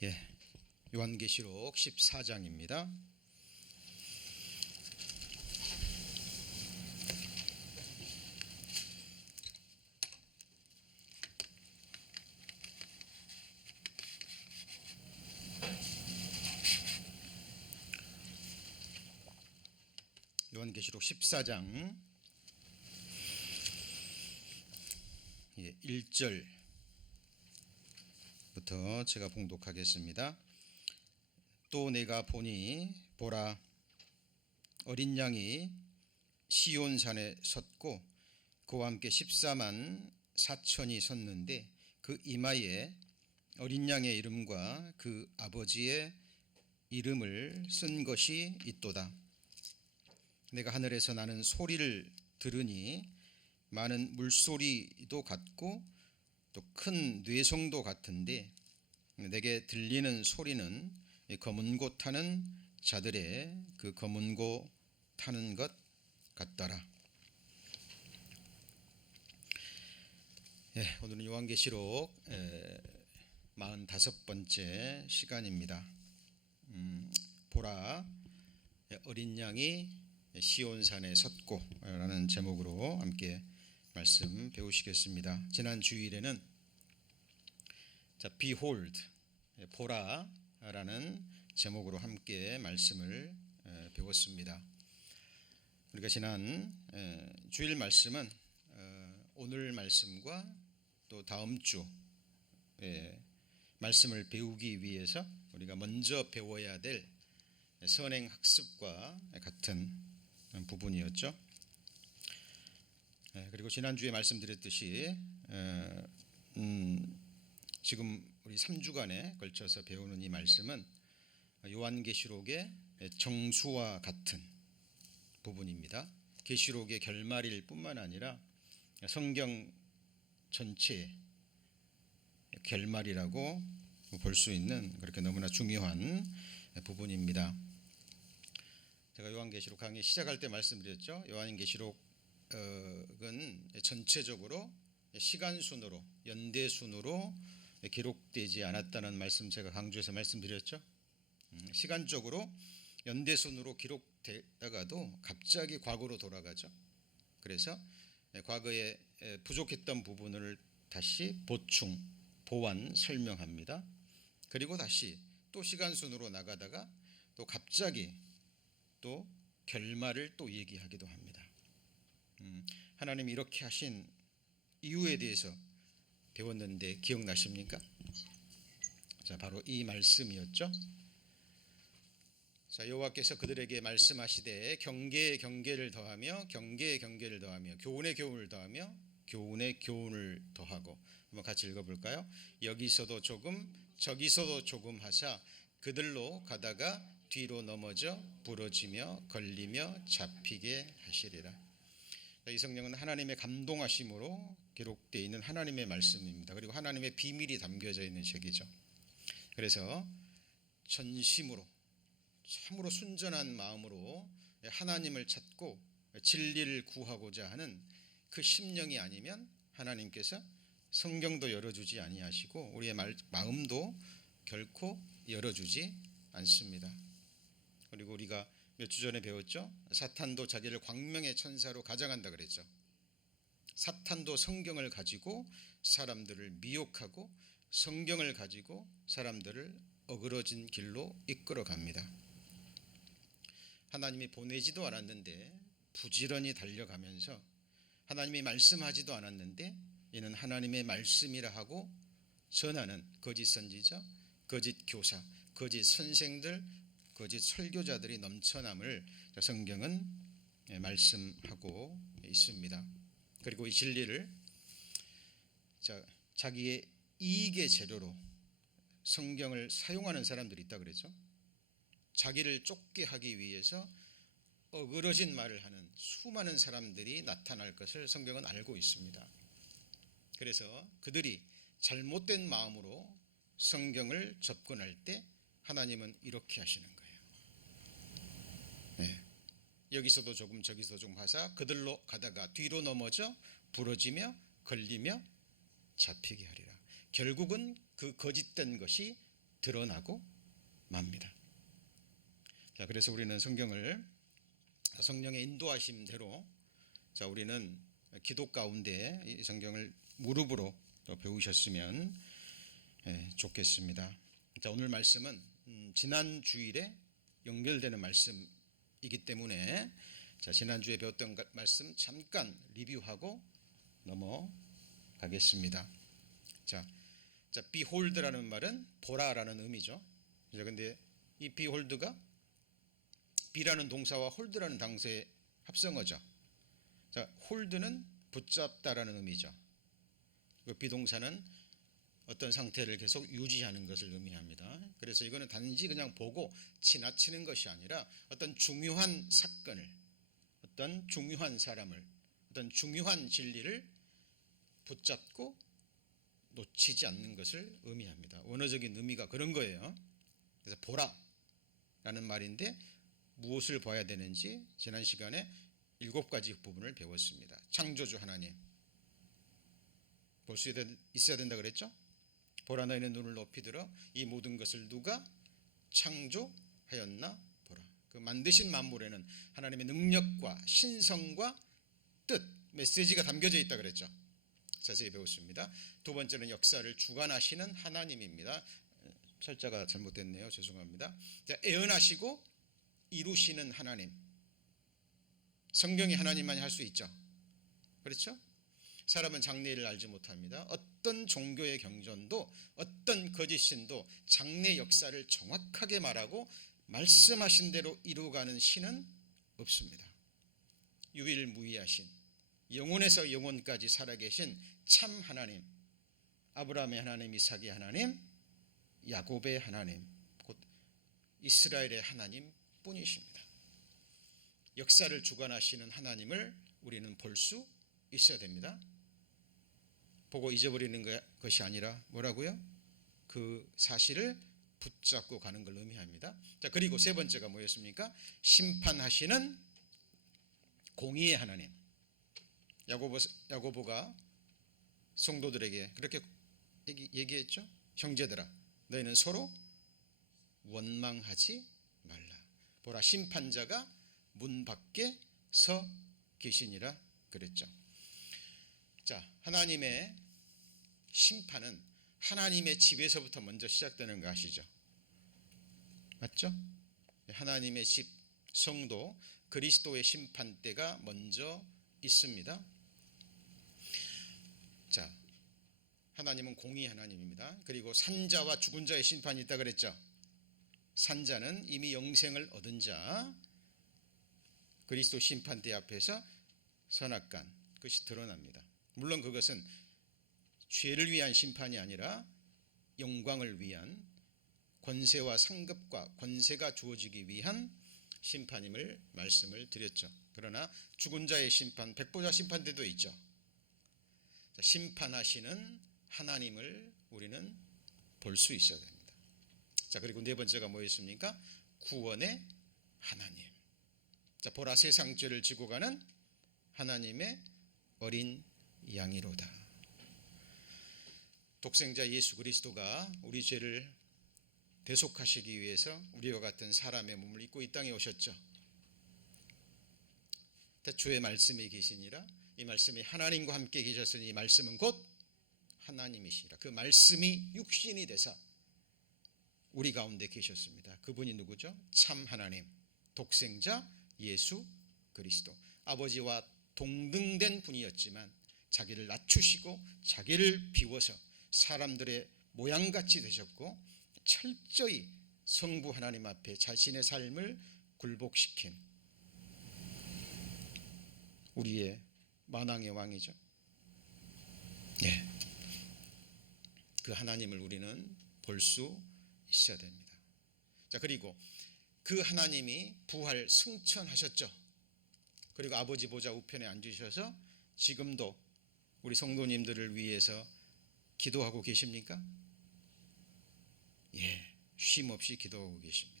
예, 요한계시록 14장입니다. 요한계시록 14장 1절부터 제가 봉독하겠습니다. 또 내가 보니 보라, 어린 양이 시온산에 섰고 그와 함께 14만 4천이 섰는데 그 이마에 어린 양의 이름과 그 아버지의 이름을 쓴 것이 있도다. 내가 하늘에서 나는 소리를 들으니 많은 물소리도 같고 또 큰 뇌성도 같은데 내게 들리는 소리는 검은 고 타는 자들의 그 검은 고 타는 것 같더라. 오늘은 요한계시록 45번째 시간입니다. 보라, 어린 양이 시온산에 섰고 라는 제목으로 함께 말씀 배우시겠습니다. 지난 주일에는 Behold, 보라 라는 제목으로 함께 말씀을 배웠습니다. 우리가 지난 주일 말씀은 오늘 말씀과 또 다음 주 말씀을 배우기 위해서 우리가 먼저 배워야 될 선행학습과 같은 부분이었죠. 그리고 지난주에 말씀드렸듯이 지금 우리 3주간에 걸쳐서 배우는 이 말씀은 요한계시록의 정수와 같은 부분입니다. 계시록의 결말일 뿐만 아니라 성경 전체의 결말이라고 볼 수 있는 그렇게 너무나 중요한 부분입니다. 제가 요한계시록 강의 시작할 때 말씀드렸죠. 요한계시록은 전체적으로 시간순으로 연대순으로 기록되지 않았다는 말씀 제가 강조해서 말씀드렸죠. 시간적으로 연대순으로 기록되다가도 갑자기 과거로 돌아가죠. 그래서 과거에 부족했던 부분을 다시 보충, 보완, 설명합니다. 그리고 다시 또 시간순으로 나가다가 또 갑자기 또 결말을 또 얘기하기도 합니다. 하나님이 이렇게 하신 이유에 대해서 배웠는데 기억나십니까? 자, 바로 이 말씀이었죠. 자, 여호와께서 그들에게 말씀하시되 경계에 경계를 더하며 경계에 경계를 더하며 교훈에 교훈을 더하며 교훈에 교훈을 더하고 한번 같이 읽어볼까요? 여기서도 조금 저기서도 조금 하사 그들로 가다가 뒤로 넘어져 부러지며 걸리며 잡히게 하시리라. 이 성경은 하나님의 감동하심으로 기록되어 있는 하나님의 말씀입니다. 그리고 하나님의 비밀이 담겨져 있는 책이죠. 그래서 전심으로 참으로 순전한 마음으로 하나님을 찾고 진리를 구하고자 하는 그 심령이 아니면 하나님께서 성경도 열어주지 아니하시고 우리의 마음도 결코 열어주지 않습니다. 그리고 우리가 몇 주 전에 배웠죠. 사탄도 자기를 광명의 천사로 가장한다 그랬죠. 사탄도 성경을 가지고 사람들을 미혹하고 성경을 가지고 사람들을 어그러진 길로 이끌어 갑니다. 하나님이 보내지도 않았는데 부지런히 달려가면서 하나님이 말씀하지도 않았는데 이는 하나님의 말씀이라 하고 전하는 거짓 선지자, 거짓 교사, 거짓 선생들, 거짓 설교자들이 넘쳐남을 성경은 말씀하고 있습니다. 그리고 이 진리를 자기의 이익의 재료로 성경을 사용하는 사람들이 있다 그랬죠. 자기를 쫓게 하기 위해서 어그러진 말을 하는 수많은 사람들이 나타날 것을 성경은 알고 있습니다. 그래서 그들이 잘못된 마음으로 성경을 접근할 때 하나님은 이렇게 하시는 거예요. 여기서도 조금 저기서도 조금 하사 그들로 가다가 뒤로 넘어져 부러지며 걸리며 잡히게 하리라. 결국은 그 거짓된 것이 드러나고 맙니다. 자, 그래서 우리는 성경을 성령의 인도하심대로 우리는 기도 가운데 이 성경을 무릎으로 또 배우셨으면 좋겠습니다. 자, 오늘 말씀은 지난 주일에 연결되는 말씀이기 때문에 지난 주에 배웠던 말씀 잠깐 리뷰하고 넘어가겠습니다. 자, behold라는 말은 보라라는 의미죠. 그런데 이 behold가 be라는 동사와 hold라는 단어의 합성어죠. 자, hold는 붙잡다라는 의미죠. 그 비동사는 어떤 상태를 계속 유지하는 것을 의미합니다. 그래서 이거는 단지 그냥 보고 지나치는 것이 아니라 어떤 중요한 사건을, 어떤 중요한 사람을, 어떤 중요한 진리를 붙잡고 놓치지 않는 것을 의미합니다. 원어적인 의미가 그런 거예요. 그래서 보라라는 말인데 무엇을 봐야 되는지 지난 시간에 7가지 부분을 배웠습니다. 창조주 하나님 볼 수 있어야 된다 그랬죠? 보라 너희는 눈을 높이 들어 이 모든 것을 누가 창조하였나 보라. 그 만드신 만물에는 하나님의 능력과 신성과 뜻, 메시지가 담겨져 있다 그랬죠. 자세히 배웠습니다. 두 번째는 역사를 주관하시는 하나님입니다. 철자가 잘못됐네요. 죄송합니다. 자, 애언하시고 이루시는 하나님. 성경이 하나님만이 할 수 있죠. 그렇죠? 사람은 장래일을 알지 못합니다. 어떤 종교의 경전도 어떤 거짓신도 장래 역사를 정확하게 말하고 말씀하신 대로 이루어가는 신은 없습니다. 유일무이하신 영원에서 영원까지 살아계신 참 하나님, 아브라함의 하나님, 이삭의 하나님, 야곱의 하나님, 곧 이스라엘의 하나님 뿐이십니다. 역사를 주관하시는 하나님을 우리는 볼 수 있어야 됩니다. 보고 잊어버리는 것이 아니라 뭐라고요? 그 사실을 붙잡고 가는 걸 의미합니다. 자, 그리고 세 번째가 뭐였습니까? 심판하시는 공의의 하나님. 야고보가 성도들에게 그렇게 얘기했죠. 형제들아, 너희는 서로 원망하지 말라. 보라, 심판자가 문 밖에 서 계시니라 그랬죠. 자, 하나님의 심판은 하나님의 집에서부터 먼저 시작되는 거 아시죠? 맞죠? 하나님의 집, 성도, 그리스도의 심판대가 먼저 있습니다. 자, 하나님은 공의 하나님입니다. 그리고 산자와 죽은 자의 심판이 있다 그랬죠. 산자는 이미 영생을 얻은 자, 그리스도 심판대 앞에서 선악간, 그것이 드러납니다. 물론 그것은 죄를 위한 심판이 아니라 영광을 위한, 권세와 상급과 권세가 주어지기 위한 심판임을 말씀을 드렸죠. 그러나 죽은 자의 심판, 백보자 심판대도 있죠. 심판하시는 하나님을 우리는 볼 수 있어야 됩니다. 자, 그리고 네 번째가 뭐였습니까? 구원의 하나님. 자, 보라, 세상 죄를 지고 가는 하나님의 어린 양이로다. 독생자 예수 그리스도가 우리 죄를 대속하시기 위해서 우리와 같은 사람의 몸을 입고 이 땅에 오셨죠. 주의 말씀이 계시니라. 이 말씀이 하나님과 함께 계셨으니 이 말씀은 곧 하나님이시라. 그 말씀이 육신이 되사 우리 가운데 계셨습니다. 그분이 누구죠? 참 하나님, 독생자 예수 그리스도. 아버지와 동등된 분이었지만 자기를 낮추시고 자기를 비워서 사람들의 모양같이 되셨고 철저히 성부 하나님 앞에 자신의 삶을 굴복시킨 우리의 만왕의 왕이죠. 예. 그 하나님을 우리는 볼 수 있어야 됩니다. 자, 그리고 그 하나님이 부활 승천하셨죠. 그리고 아버지 보좌 우편에 앉으셔서 지금도 우리 성도님들을 위해서 기도하고 계십니까? 예, 쉼 없이 기도하고 계십니다.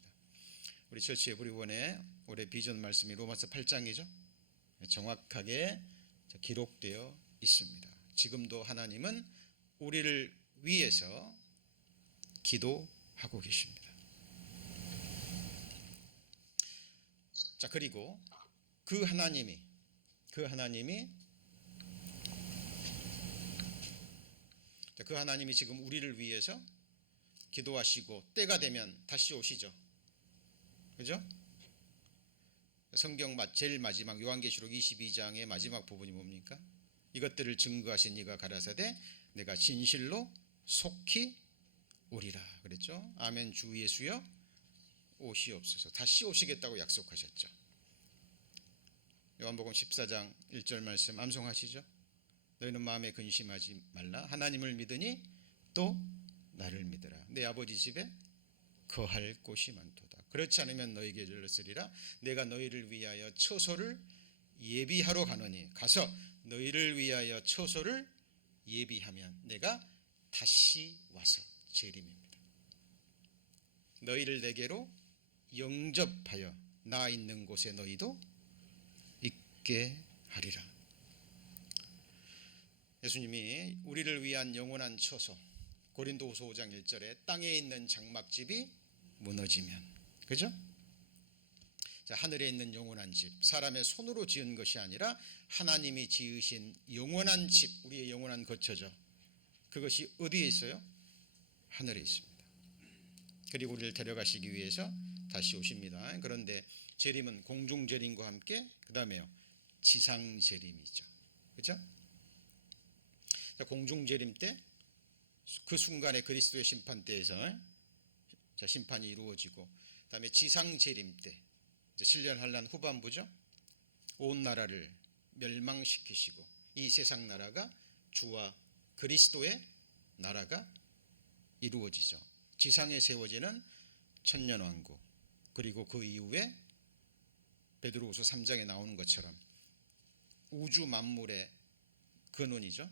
우리 처치 에브리원의 올해 비전 말씀이 로마서 8장이죠. 정확하게 기록되어 있습니다. 지금도 하나님은 우리를 위해서 기도하고 하고 계십니다. 자, 그리고 그 하나님이 지금 우리를 위해서 기도하시고 때가 되면 다시 오시죠. 그죠? 성경 제일 마지막 요한계시록 22장의 마지막 부분이 뭡니까? 이것들을 증거하신 이가 가라사대 내가 진실로 속히 오리라 그랬죠. 아멘. 주 예수여 오시옵소서. 다시 오시겠다고 약속하셨죠. 요한복음 14장 1절 말씀 암송하시죠. 너희는 마음에 근심하지 말라. 하나님을 믿으니 또 나를 믿으라. 내 아버지 집에 거할 곳이 많도다. 그렇지 않으면 너희에게 일렀으리라. 내가 너희를 위하여 처소를 예비하러 가노니 가서 너희를 위하여 처소를 예비하면 내가 다시 와서 재림입니다. 너희를 내게로 영접하여 나 있는 곳에 너희도 있게 하리라. 예수님이 우리를 위한 영원한 처소, 고린도후서 5장 1절에 땅에 있는 장막집이 무너지면, 그죠? 자, 하늘에 있는 영원한 집, 사람의 손으로 지은 것이 아니라 하나님이 지으신 영원한 집, 우리의 영원한 거처죠. 그것이 어디에 있어요? 하늘에 있습니다. 그리고 우리를 데려가시기 위해서 다시 오십니다. 그런데 재림은 공중 재림과 함께 그 다음에요 지상 재림이죠. 그죠? 공중 재림 때 그 순간에 그리스도의 심판 때에서 심판이 이루어지고, 그 다음에 지상 재림 때 7년 환란 후반부죠. 온 나라를 멸망시키시고 이 세상 나라가 주와 그리스도의 나라가 이루어지죠. 지상에 세워지는 천년왕국, 그리고 그 이후에 베드로후서 3장에 나오는 것처럼 우주 만물의 근원이죠.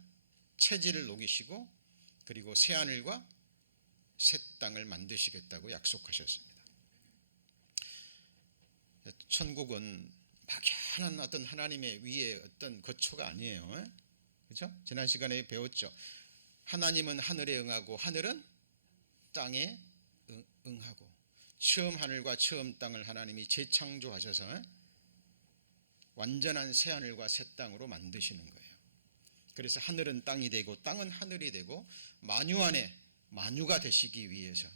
체질을 녹이시고 그리고 새하늘과 새 땅을 만드시겠다고 약속하셨습니다. 천국은 막연한 어떤 하나님의 위에 어떤 거처가 아니에요. 그렇죠? 지난 시간에 배웠죠. 하나님은 하늘에 응하고 하늘은 땅에 응하고, 처음 하늘과 처음 땅을 하나님이 재창조하셔서 완전한 새 하늘과 새 땅으로 만드시는 거예요. 그래서 하늘은 땅이 되고 땅은 하늘이 되고 만유 안에 만유가 되시기 위해서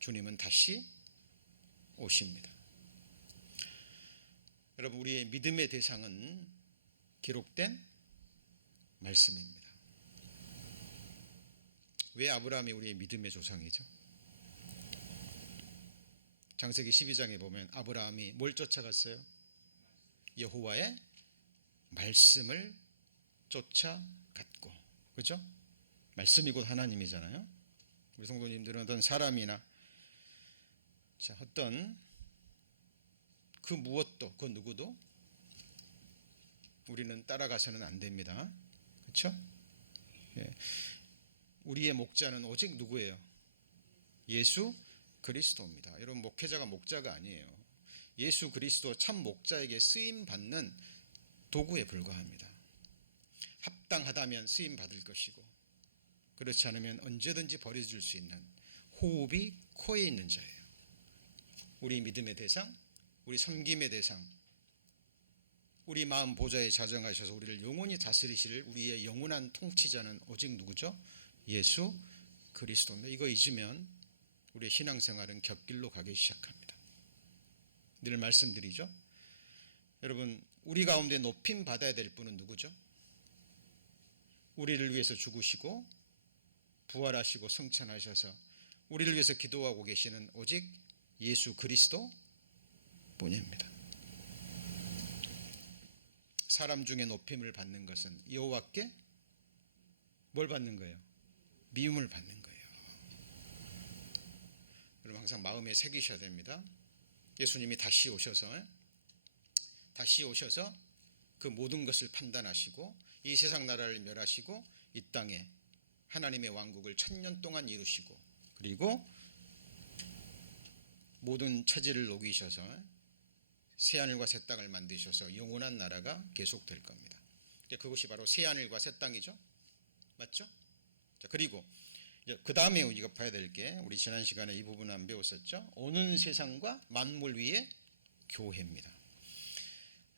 주님은 다시 오십니다. 여러분, 우리의 믿음의 대상은 기록된 말씀입니다. 왜 아브라함이 우리의 믿음의 조상이죠? 창세기 12장에 보면 아브라함이 뭘 쫓아갔어요? 여호와의 말씀을 쫓아갔고, 그렇죠? 말씀이 곧 하나님이잖아요. 우리 성도님들은 어떤 사람이나 어떤 그 무엇도 그 누구도 우리는 따라가서는 안 됩니다. 그렇죠? 예. 우리의 목자는 오직 누구예요? 예수 그리스도입니다. 여러분, 목회자가 목자가 아니에요. 예수 그리스도 참 목자에게 쓰임 받는 도구에 불과합니다. 합당하다면 쓰임 받을 것이고, 그렇지 않으면 언제든지 버려질 수 있는 호흡이 코에 있는 자예요. 우리 믿음의 대상, 우리 섬김의 대상, 우리 마음 보좌에 자정하셔서 우리를 영원히 다스리실 우리의 영원한 통치자는 오직 누구죠? 예수 그리스도입니다. 이거 잊으면 우리의 신앙생활은 곁길로 가기 시작합니다. 늘 말씀드리죠. 여러분, 우리 가운데 높임 받아야 될 분은 누구죠? 우리를 위해서 죽으시고 부활하시고 성천하셔서 우리를 위해서 기도하고 계시는 오직 예수 그리스도 뿐입니다. 사람 중에 높임을 받는 것은 여호와께 뭘 받는 거예요? 미움을 받는 거예요. 여러분, 항상 마음에 새기셔야 됩니다. 예수님이 다시 오셔서 그 모든 것을 판단하시고 이 세상 나라를 멸하시고 이 땅에 하나님의 왕국을 1000년 동안 이루시고, 그리고 모든 체질을 녹이셔서 새하늘과 새 땅을 만드셔서 영원한 나라가 계속될 겁니다. 그것이 바로 새하늘과 새 땅이죠. 맞죠? 자, 그리고 그 다음에 우리가 봐야 될 게, 우리 지난 시간에 이 부분 안 배웠었죠? 오는 세상과 만물 위의 교회입니다.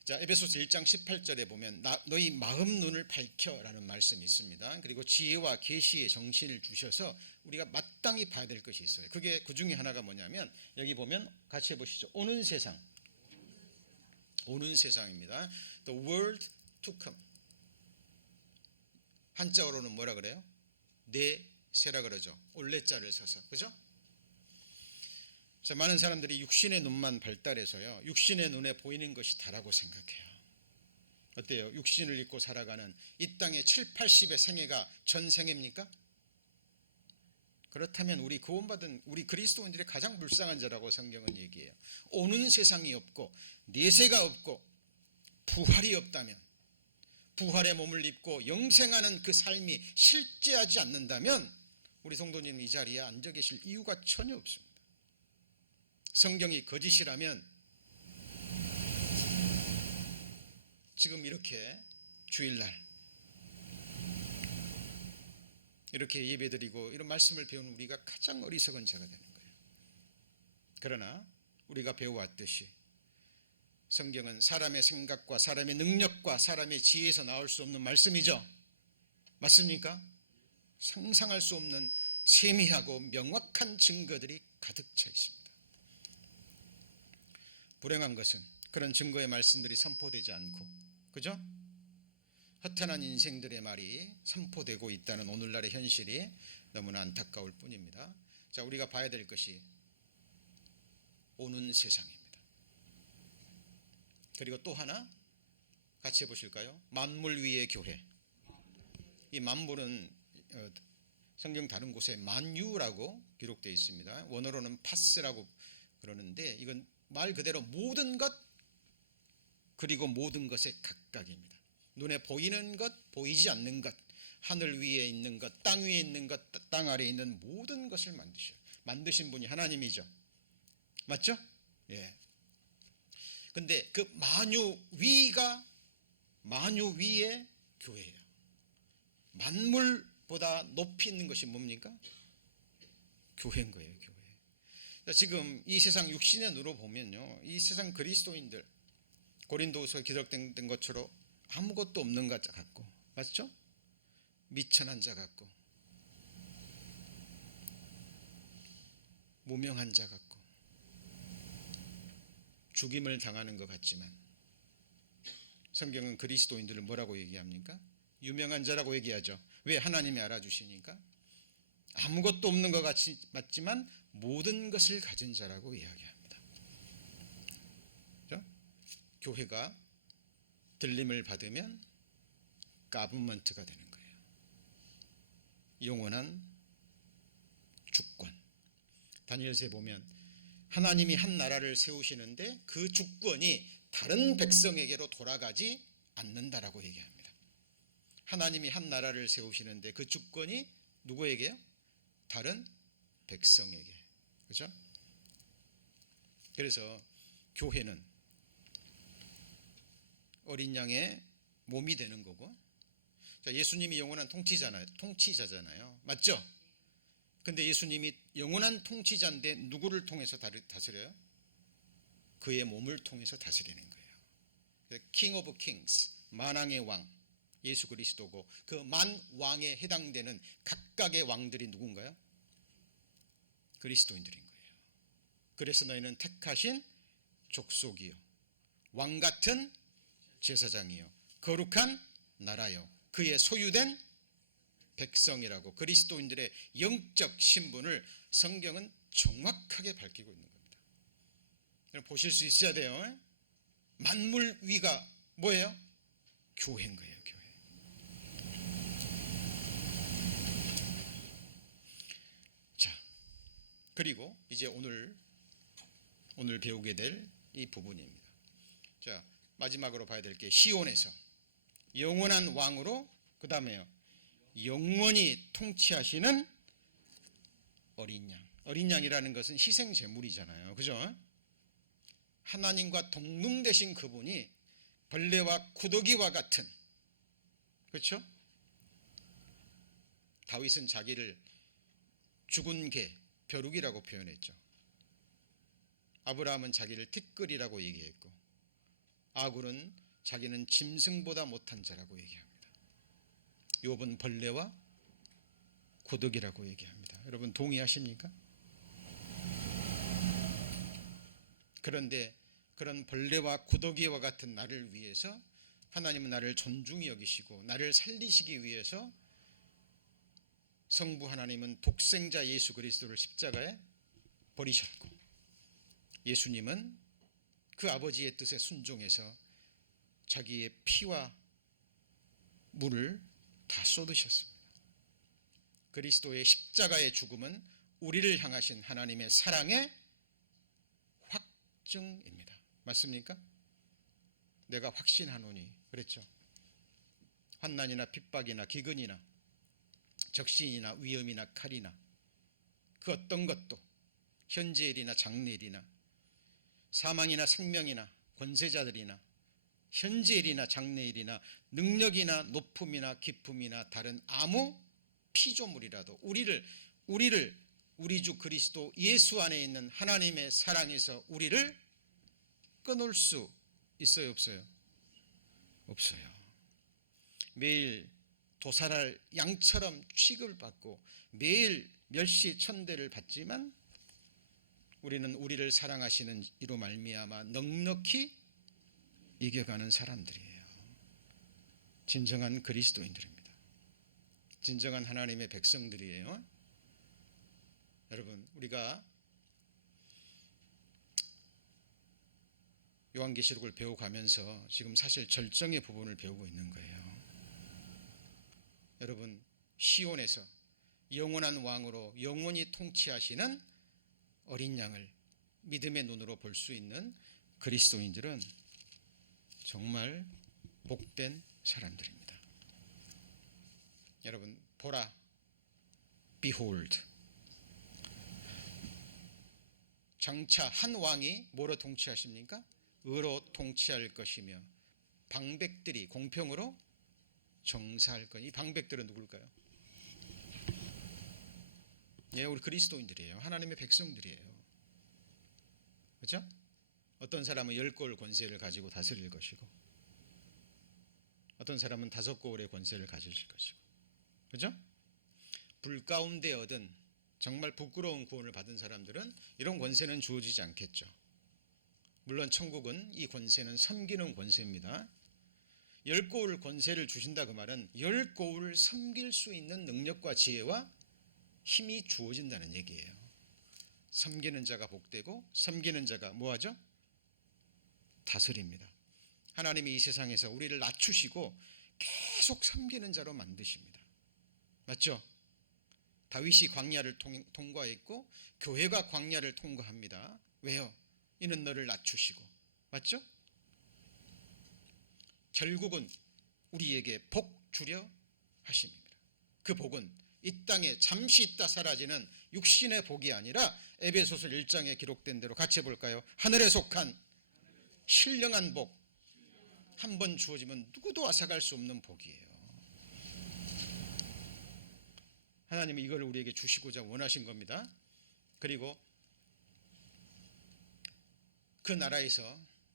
자, 에베소서 1장 18절에 보면 너희 마음 눈을 밝혀라는 말씀이 있습니다. 그리고 지혜와 계시의 정신을 주셔서 우리가 마땅히 봐야 될 것이 있어요. 그게 그 중에 하나가 뭐냐면, 여기 보면 같이 해보시죠. 오는 세상, 오는 세상입니다. The world to come. 한자어로는 뭐라 그래요? 내세라 그러죠. 올레자를 써서, 그죠? 많은 사람들이 육신의 눈만 발달해서요, 육신의 눈에 보이는 것이 다라고 생각해요. 어때요? 육신을 입고 살아가는 이 땅의 7, 80의 생애가 전생애입니까? 그렇다면 우리 구원받은 우리 그리스도인들의 가장 불쌍한 자라고 성경은 얘기해요. 오는 세상이 없고 내세가 없고 부활이 없다면, 부활의 몸을 입고 영생하는 그 삶이 실제하지 않는다면 우리 성도님 이 자리에 앉아 계실 이유가 전혀 없습니다. 성경이 거짓이라면 지금 이렇게 주일날 이렇게 예배드리고 이런 말씀을 배우는 우리가 가장 어리석은 자가 되는 거예요. 그러나 우리가 배워왔듯이 성경은 사람의 생각과 사람의 능력과 사람의 지혜에서 나올 수 없는 말씀이죠. 맞습니까? 상상할 수 없는 세미하고 명확한 증거들이 가득 차 있습니다. 불행한 것은 그런 증거의 말씀들이 선포되지 않고, 그죠? 허탄한 인생들의 말이 선포되고 있다는 오늘날의 현실이 너무나 안타까울 뿐입니다. 자, 우리가 봐야 될 것이 오는 세상입니다. 그리고 또 하나 같이 해보실까요? 만물 위의 교회. 이 만물은 성경 다른 곳에 만유라고 기록되어 있습니다. 원어로는 파스라고 그러는데, 이건 말 그대로 모든 것, 그리고 모든 것의 각각입니다. 눈에 보이는 것, 보이지 않는 것, 하늘 위에 있는 것, 땅 위에 있는 것, 땅 아래에 있는 모든 것을 만드셔요. 만드신 분이 하나님이죠. 맞죠? 예. 근데 그 만유 위의 교회예요. 만물보다 높이 있는 것이 뭡니까? 교회인 거예요, 교회. 지금 이 세상 육신의 눈으로 보면요, 이 세상 그리스도인들, 고린도후서에 기록된 것처럼 아무것도 없는 것 같고, 맞죠? 미천한 자 같고, 무명한 자 같고, 죽임을 당하는 것 같지만, 성경은 그리스도인들을 뭐라고 얘기합니까? 유명한 자라고 얘기하죠. 왜? 하나님이 알아주시니까. 아무것도 없는 것 같이 맞지만 모든 것을 가진 자라고 이야기합니다. 그렇죠? 교회가 들림을 받으면 가브먼트가 되는 거예요. 영원한 주권. 다니엘서에 보면 하나님이 한 나라를 세우시는데 그 주권이 다른 백성에게로 돌아가지 않는다라고 얘기합니다. 하나님이 한 나라를 세우시는데 그 주권이 누구에게요? 다른 백성에게. 그렇죠? 그래서 교회는 어린 양의 몸이 되는 거고, 자, 예수님이 영원한 통치자잖아요. 맞죠? 근데 예수님이 영원한 통치자인데 누구를 통해서 다스려요? 그의 몸을 통해서 다스리는 거예요. King of Kings, 만왕의 왕 예수 그리스도고, 그 만왕에 해당되는 각각의 왕들이 누군가요? 그리스도인들인 거예요. 그래서 너희는 택하신 족속이요, 왕같은 제사장이요, 거룩한 나라요, 그의 소유된 백성이라고 그리스도인들의 영적 신분을 성경은 정확하게 밝히고 있는 겁니다. 여러분 보실 수 있어야 돼요. 만물 위가 뭐예요? 교회인 거예요, 교회. 자, 그리고 이제 오늘 배우게 될 이 부분입니다. 자, 마지막으로 봐야 될 게 시온에서 영원한 왕으로, 그 다음에요, 영원히 통치하시는 어린 양. 어린 양이라는 것은 희생 제물이잖아요. 그죠? 하나님과 동등되신 그분이 벌레와 구더기와 같은, 그렇죠? 다윗은 자기를 죽은 개, 벼룩이라고 표현했죠. 아브라함은 자기를 티끌이라고 얘기했고 아굴은 자기는 짐승보다 못한 자라고 얘기합니다. 욥은 벌레와 고독이라고 얘기합니다. 여러분 동의하십니까? 그런데 그런 벌레와 고독이와 같은 나를 위해서 하나님은 나를 존중히 여기시고 나를 살리시기 위해서 성부 하나님은 독생자 예수 그리스도를 십자가에 버리셨고 예수님은 그 아버지의 뜻에 순종해서 자기의 피와 물을 다 쏟으셨습니다. 그리스도의 십자가의 죽음은 우리를 향하신 하나님의 사랑의 확증입니다. 맞습니까? 내가 확신하노니 그랬죠. 환난이나 핍박이나 기근이나 적신이나 위험이나 칼이나 그 어떤 것도 현재 일이나 장래 일이나 사망이나 생명이나 권세자들이나 현재 일이나 장래 일이나 능력이나 높음이나 기쁨이나 다른 아무 피조물이라도 우리 주 그리스도 예수 안에 있는 하나님의 사랑에서 우리를 끊을 수 있어요, 없어요? 없어요. 매일 도살할 양처럼 취급을 받고 매일 멸시 천대를 받지만 우리는 우리를 사랑하시는 이로 말미암아 넉넉히 이겨가는 사람들이에요. 진정한 그리스도인들입니다. 진정한 하나님의 백성들이에요. 여러분 우리가 요한계시록을 배워가면서 지금 사실 절정의 부분을 배우고 있는 거예요. 여러분 시온에서 영원한 왕으로 영원히 통치하시는 어린 양을 믿음의 눈으로 볼 수 있는 그리스도인들은 정말 복된 사람들입니다. 여러분 보라, behold. 장차 한 왕이 뭐로 통치하십니까? 의로 통치할 것이며 방백들이 공평으로 정사할 것. 이 방백들은 누굴까요? 예, 우리 그리스도인들이에요. 하나님의 백성들이에요. 그렇죠? 어떤 사람은 10고을 권세를 가지고 다스릴 것이고 어떤 사람은 5고을의 권세를 가지실 것이고 그렇죠? 불 가운데 얻은 정말 부끄러운 구원을 받은 사람들은 이런 권세는 주어지지 않겠죠. 물론 천국은 이 권세는 섬기는 권세입니다. 10고을 권세를 주신다 그 말은 10고을 섬길 수 있는 능력과 지혜와 힘이 주어진다는 얘기예요. 섬기는 자가 복되고 섬기는 자가 뭐하죠? 다스립니다. 하나님이 이 세상에서 우리를 낮추시고 계속 섬기는 자로 만드십니다. 맞죠? 다윗이 광야를 통과했고 교회가 광야를 통과합니다. 왜요? 이는 너를 낮추시고. 맞죠? 결국은 우리에게 복 주려 하심입니다. 그 복은 이 땅에 잠시 있다 사라지는 육신의 복이 아니라 에베소서 1장에 기록된 대로 같이 볼까요? 하늘에 속한 신령한 복, 한 번 주어지면 누구도 앗아갈 수 없는 복이에요. 하나님이 이걸 우리에게 주시고자 원하신 겁니다. 그리고 그 나라에서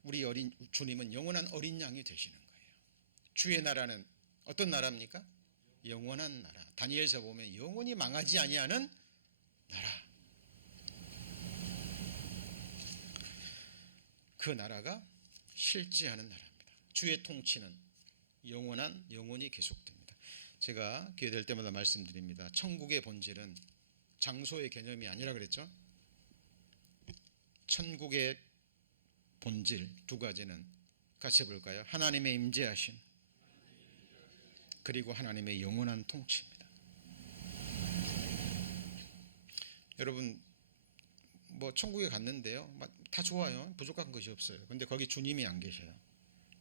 우리 주님은 영원한 어린 양이 되시는 거예요. 주의 나라는 어떤 나라입니까? 영원한 나라. 다니엘서 보면 영원히 망하지 아니하는 나라. 그 나라가 실제하는 나라입니다. 주의 통치는 영원히 계속됩니다. 제가 기회 될 때마다 말씀드립니다. 천국의 본질은 장소의 개념이 아니라 그랬죠. 천국의 본질 두 가지는 같이 볼까요? 하나님의 임재하심 그리고 하나님의 영원한 통치입니다. 여러분 뭐 천국에 갔는데요, 다 좋아요. 부족한 것이 없어요. 근데 거기 주님이 안 계셔요.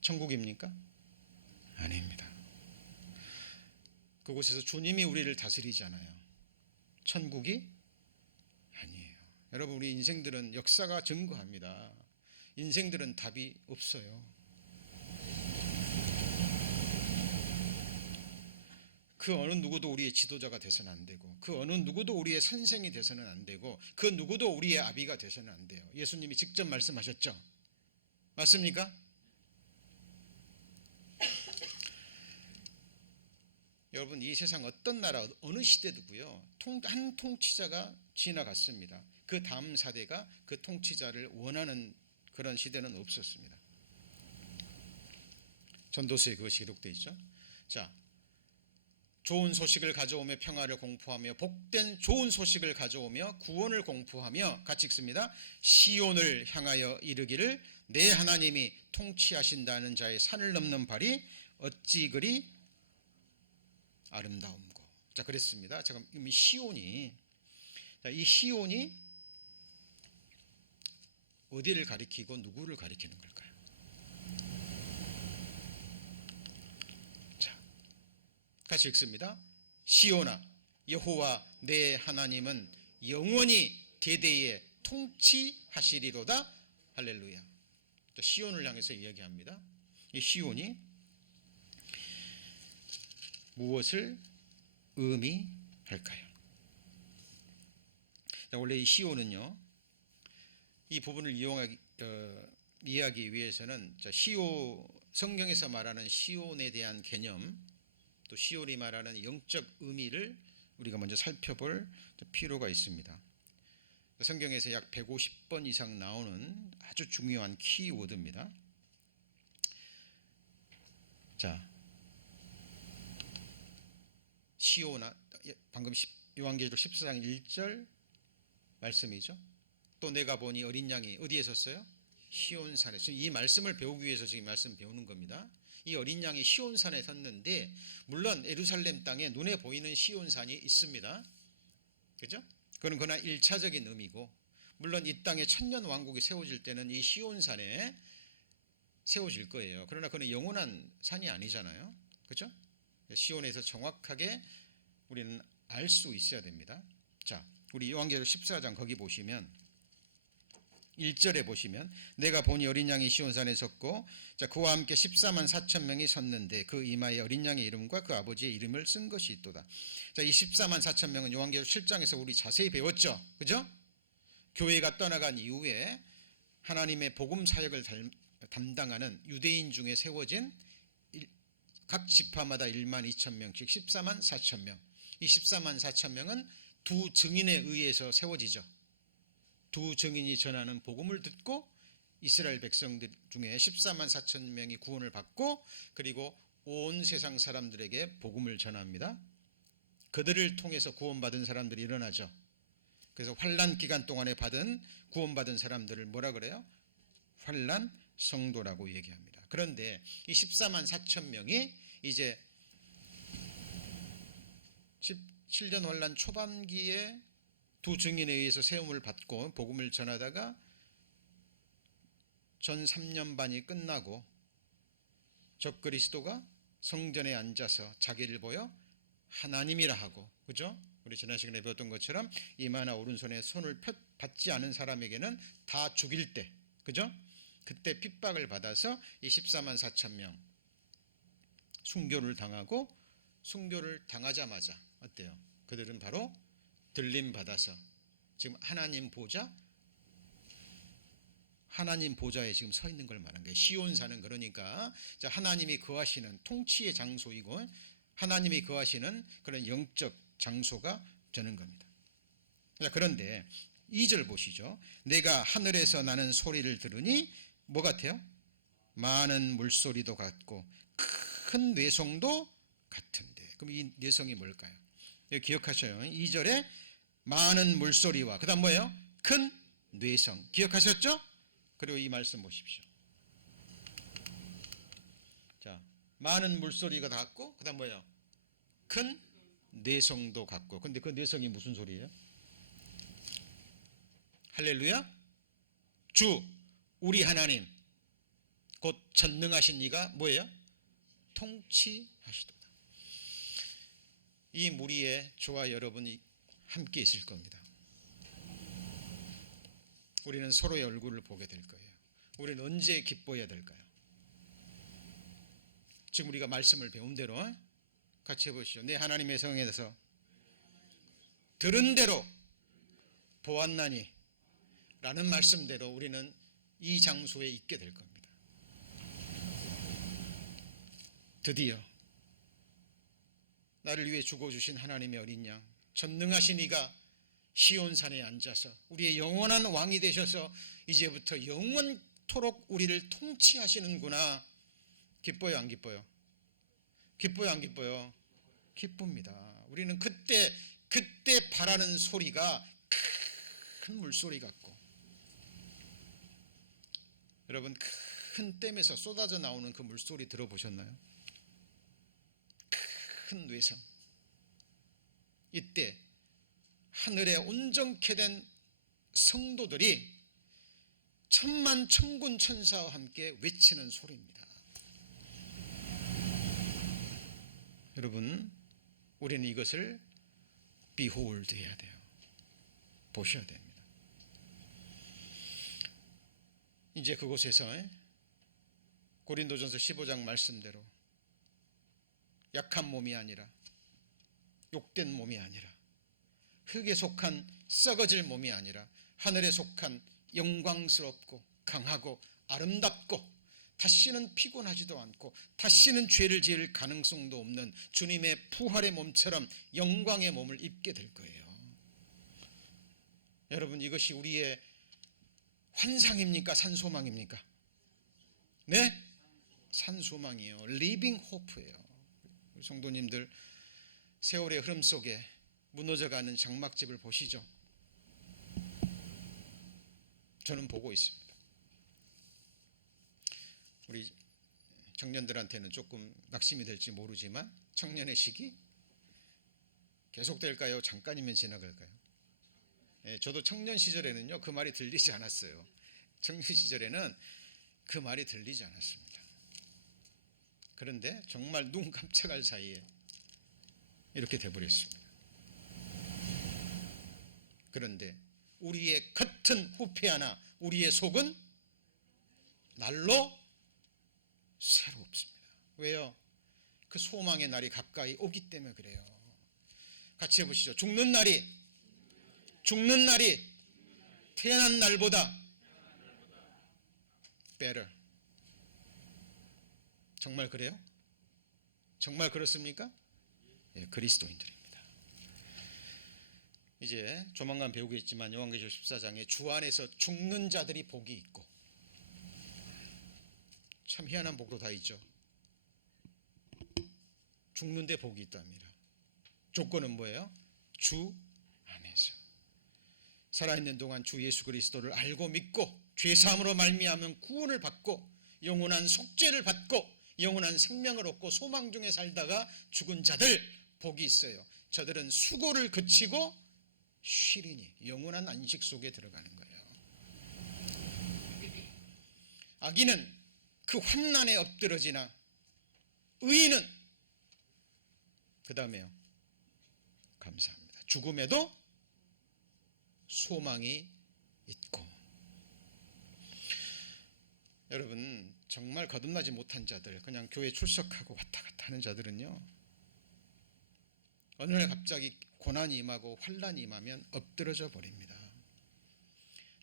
천국입니까? 아닙니다. 그곳에서 주님이 우리를 다스리잖아요. 천국이 아니에요. 여러분 우리 인생들은 역사가 증거합니다. 인생들은 답이 없어요. 그 어느 누구도 우리의 지도자가 돼서는 안 되고, 그 어느 누구도 우리의 선생이 돼서는 안 되고, 그 누구도 우리의 아비가 돼서는 안 돼요. 예수님이 직접 말씀하셨죠. 맞습니까? 여러분, 이 세상 어떤 나라 어느 시대도고요, 한 통치자가 지나갔습니다. 그 다음 사대가 그 통치자를 원하는 그런 시대는 없었습니다. 전도서에 그것이 기록되어 있죠. 자, 좋은 소식을 가져오며 평화를 공포하며, 복된 좋은 소식을 가져오며 구원을 공포하며, 같이 읽습니다. 시온을 향하여 이르기를 내 하나님이 통치하신다는 자의 산을 넘는 발이 어찌 그리 아름다움고. 자, 그랬습니다. 잠깐, 이 시온이, 이 시온이 어디를 가리키고 누구를 가리키는 걸까요? 자, 같이 읽습니다. 시온아, 여호와 내 하나님은 영원히 대대에 통치하시리로다. 할렐루야. 시온을 향해서 이야기합니다. 이 시온이 무엇을 의미할까요? 원래 이 시온은요, 이 부분을 이해하기 위해서는 성경에서 말하는 시온에 대한 개념, 또 시온이 말하는 영적 의미를 우리가 먼저 살펴볼 필요가 있습니다. 성경에서 약 150번 이상 나오는 아주 중요한 키워드입니다. 자, 시온아, 방금 요한계시록 14장 1절 말씀이죠. 또 내가 보니 어린 양이 어디에 섰어요? 시온산에. 이 말씀을 배우기 위해서 지금 말씀 배우는 겁니다. 이 어린 양이 시온산에 섰는데, 물론 예루살렘 땅에 눈에 보이는 시온산이 있습니다. 그죠? 그건 그러나 1차적인 의미고, 물론 이 땅에 천년 왕국이 세워질 때는 이 시온산에 세워질 거예요. 그러나 그는 영원한 산이 아니잖아요. 그죠? 시온에서 정확하게 우리는 알 수 있어야 됩니다. 자, 우리 요한계시록 14장 거기 보시면 1절에 보시면 내가 보니 어린 양이 시온산에 섰고, 자, 그와 함께 14만 4천 명이 섰는데 그 이마에 어린 양의 이름과 그 아버지의 이름을 쓴 것이 있도다. 자, 이 14만 4천 명은 요한계시록 7장에서 우리 자세히 배웠죠. 그죠? 교회가 떠나간 이후에 하나님의 복음 사역을 담당하는 유대인 중에 세워진 각 지파마다 1만 2천 명씩 14만 4천 명. 이 14만 4천 명은 두 증인에 의해서 세워지죠. 두 증인이 전하는 복음을 듣고 이스라엘 백성들 중에 14만 4천 명이 구원을 받고, 그리고 온 세상 사람들에게 복음을 전합니다. 그들을 통해서 구원받은 사람들이 일어나죠. 그래서 환난 기간 동안에 구원받은 사람들을 뭐라 그래요? 환난 성도라고 얘기합니다. 그런데 이 14만 4천 명이 이제 17년 환난 초반기에 두 증인에 의해서 세움을 받고 복음을 전하다가 전 3년 반이 끝나고 적그리스도가 성전에 앉아서 자기를 보여 하나님이라 하고, 그죠? 우리 지난 시간에 배웠던 것처럼 이마나 오른손에 손을 받지 않은 사람에게는 다 죽일 때, 그죠? 그때 핍박을 받아서 이 14만 4천 명 순교를 당하고, 순교를 당하자마자 어때요? 그들은 바로 들림 받아서 지금 하나님 보좌에 지금 서 있는 걸 말한 거예요. 시온산은 그러니까 하나님이 거하시는 통치의 장소이고, 하나님이 거하시는 그런 영적 장소가 되는 겁니다. 그런데 2절 보시죠. 내가 하늘에서 나는 소리를 들으니 뭐 같아요? 많은 물소리도 같고 큰 뇌성도 같은데. 그럼 이 뇌성이 뭘까요? 기억하셔요. 2절에 많은 물소리와 그 다음 뭐예요? 큰 뇌성. 기억하셨죠? 그리고 이 말씀 보십시오. 자, 많은 물소리가 같고 그 다음 뭐예요? 큰 뇌성도 같고. 근데 그 뇌성이 무슨 소리예요? 할렐루야. 주 우리 하나님 곧 전능하신 이가 뭐예요? 통치하시도다. 이 무리에 저와 여러분이 함께 있을 겁니다. 우리는 서로의 얼굴을 보게 될 거예요. 우리는 언제 기뻐해야 될까요? 지금 우리가 말씀을 배운 대로 같이 해보시죠. 내 하나님의 성에서 들은 대로 보았나니 라는 말씀대로 우리는 이 장소에 있게 될 겁니다. 드디어 나를 위해 죽어주신 하나님의 어린 양, 전능하신 이가 시온산에 앉아서 우리의 영원한 왕이 되셔서 이제부터 영원토록 우리를 통치하시는구나. 기뻐요, 안 기뻐요? 기뻐요, 안 기뻐요? 기쁩니다. 우리는 그때 바라는 소리가 큰 물소리 같고, 여러분 큰 댐에서 쏟아져 나오는 그 물소리 들어보셨나요? 큰 뇌성. 이때 하늘에 온전케 된 성도들이 천만 천군 천사와 함께 외치는 소리입니다. 여러분, 우리는 이것을 behold 해야 돼요. 보셔야 됩니다. 이제 그곳에서 고린도전서 15장 말씀대로 약한 몸이 아니라, 욕된 몸이 아니라, 흙에 속한 썩어질 몸이 아니라 하늘에 속한 영광스럽고 강하고 아름답고 다시는 피곤하지도 않고 다시는 죄를 지을 가능성도 없는 주님의 부활의 몸처럼 영광의 몸을 입게 될 거예요. 여러분, 이것이 우리의 환상입니까? 산소망입니까? 네? 산소망이에요. 리빙 호프예요. 성도님들, 세월의 흐름 속에 무너져가는 장막집을 보시죠? 저는 보고 있습니다. 우리 청년들한테는 조금 낙심이 될지 모르지만 청년의 시기 계속될까요? 잠깐이면 지나갈까요? 저도 청년 시절에는요, 그 말이 들리지 않았어요. 청년 시절에는 그 말이 들리지 않았습니다. 그런데 정말 눈 깜짝할 사이에 이렇게 돼버렸습니다. 그런데 우리의 겉은 후패하나 우리의 속은 날로 새롭습니다. 왜요? 그 소망의 날이 가까이 오기 때문에 그래요. 같이 해보시죠. 죽는 날이 태어난 날보다 better. 정말 그래요? 정말 그렇습니까? 예, 그리스도인들입니다. 이제 조만간 배우겠지만 요한계시록 14장에 주 안에서 죽는 자들이 복이 있고, 참 희한한 복도 다 있죠. 죽는데 복이 있답니다. 조건은 뭐예요? 주 안에서 살아있는 동안 주 예수 그리스도를 알고 믿고 죄사함으로 말미암은 구원을 받고 영원한 속죄를 받고 영원한 생명을 얻고 소망 중에 살다가 죽은 자들 복이 있어요. 저들은 수고를 그치고 쉬리니 영원한 안식 속에 들어가는 거예요. 악인은 그 환난에 엎드러지나 의인은 그 다음에요, 감사합니다. 죽음에도 소망이 있고. 여러분, 정말 거듭나지 못한 자들, 그냥 교회 출석하고 왔다 갔다 하는 자들은요, 어느 날 갑자기 고난이 임하고 환난이 임하면 엎드러져 버립니다.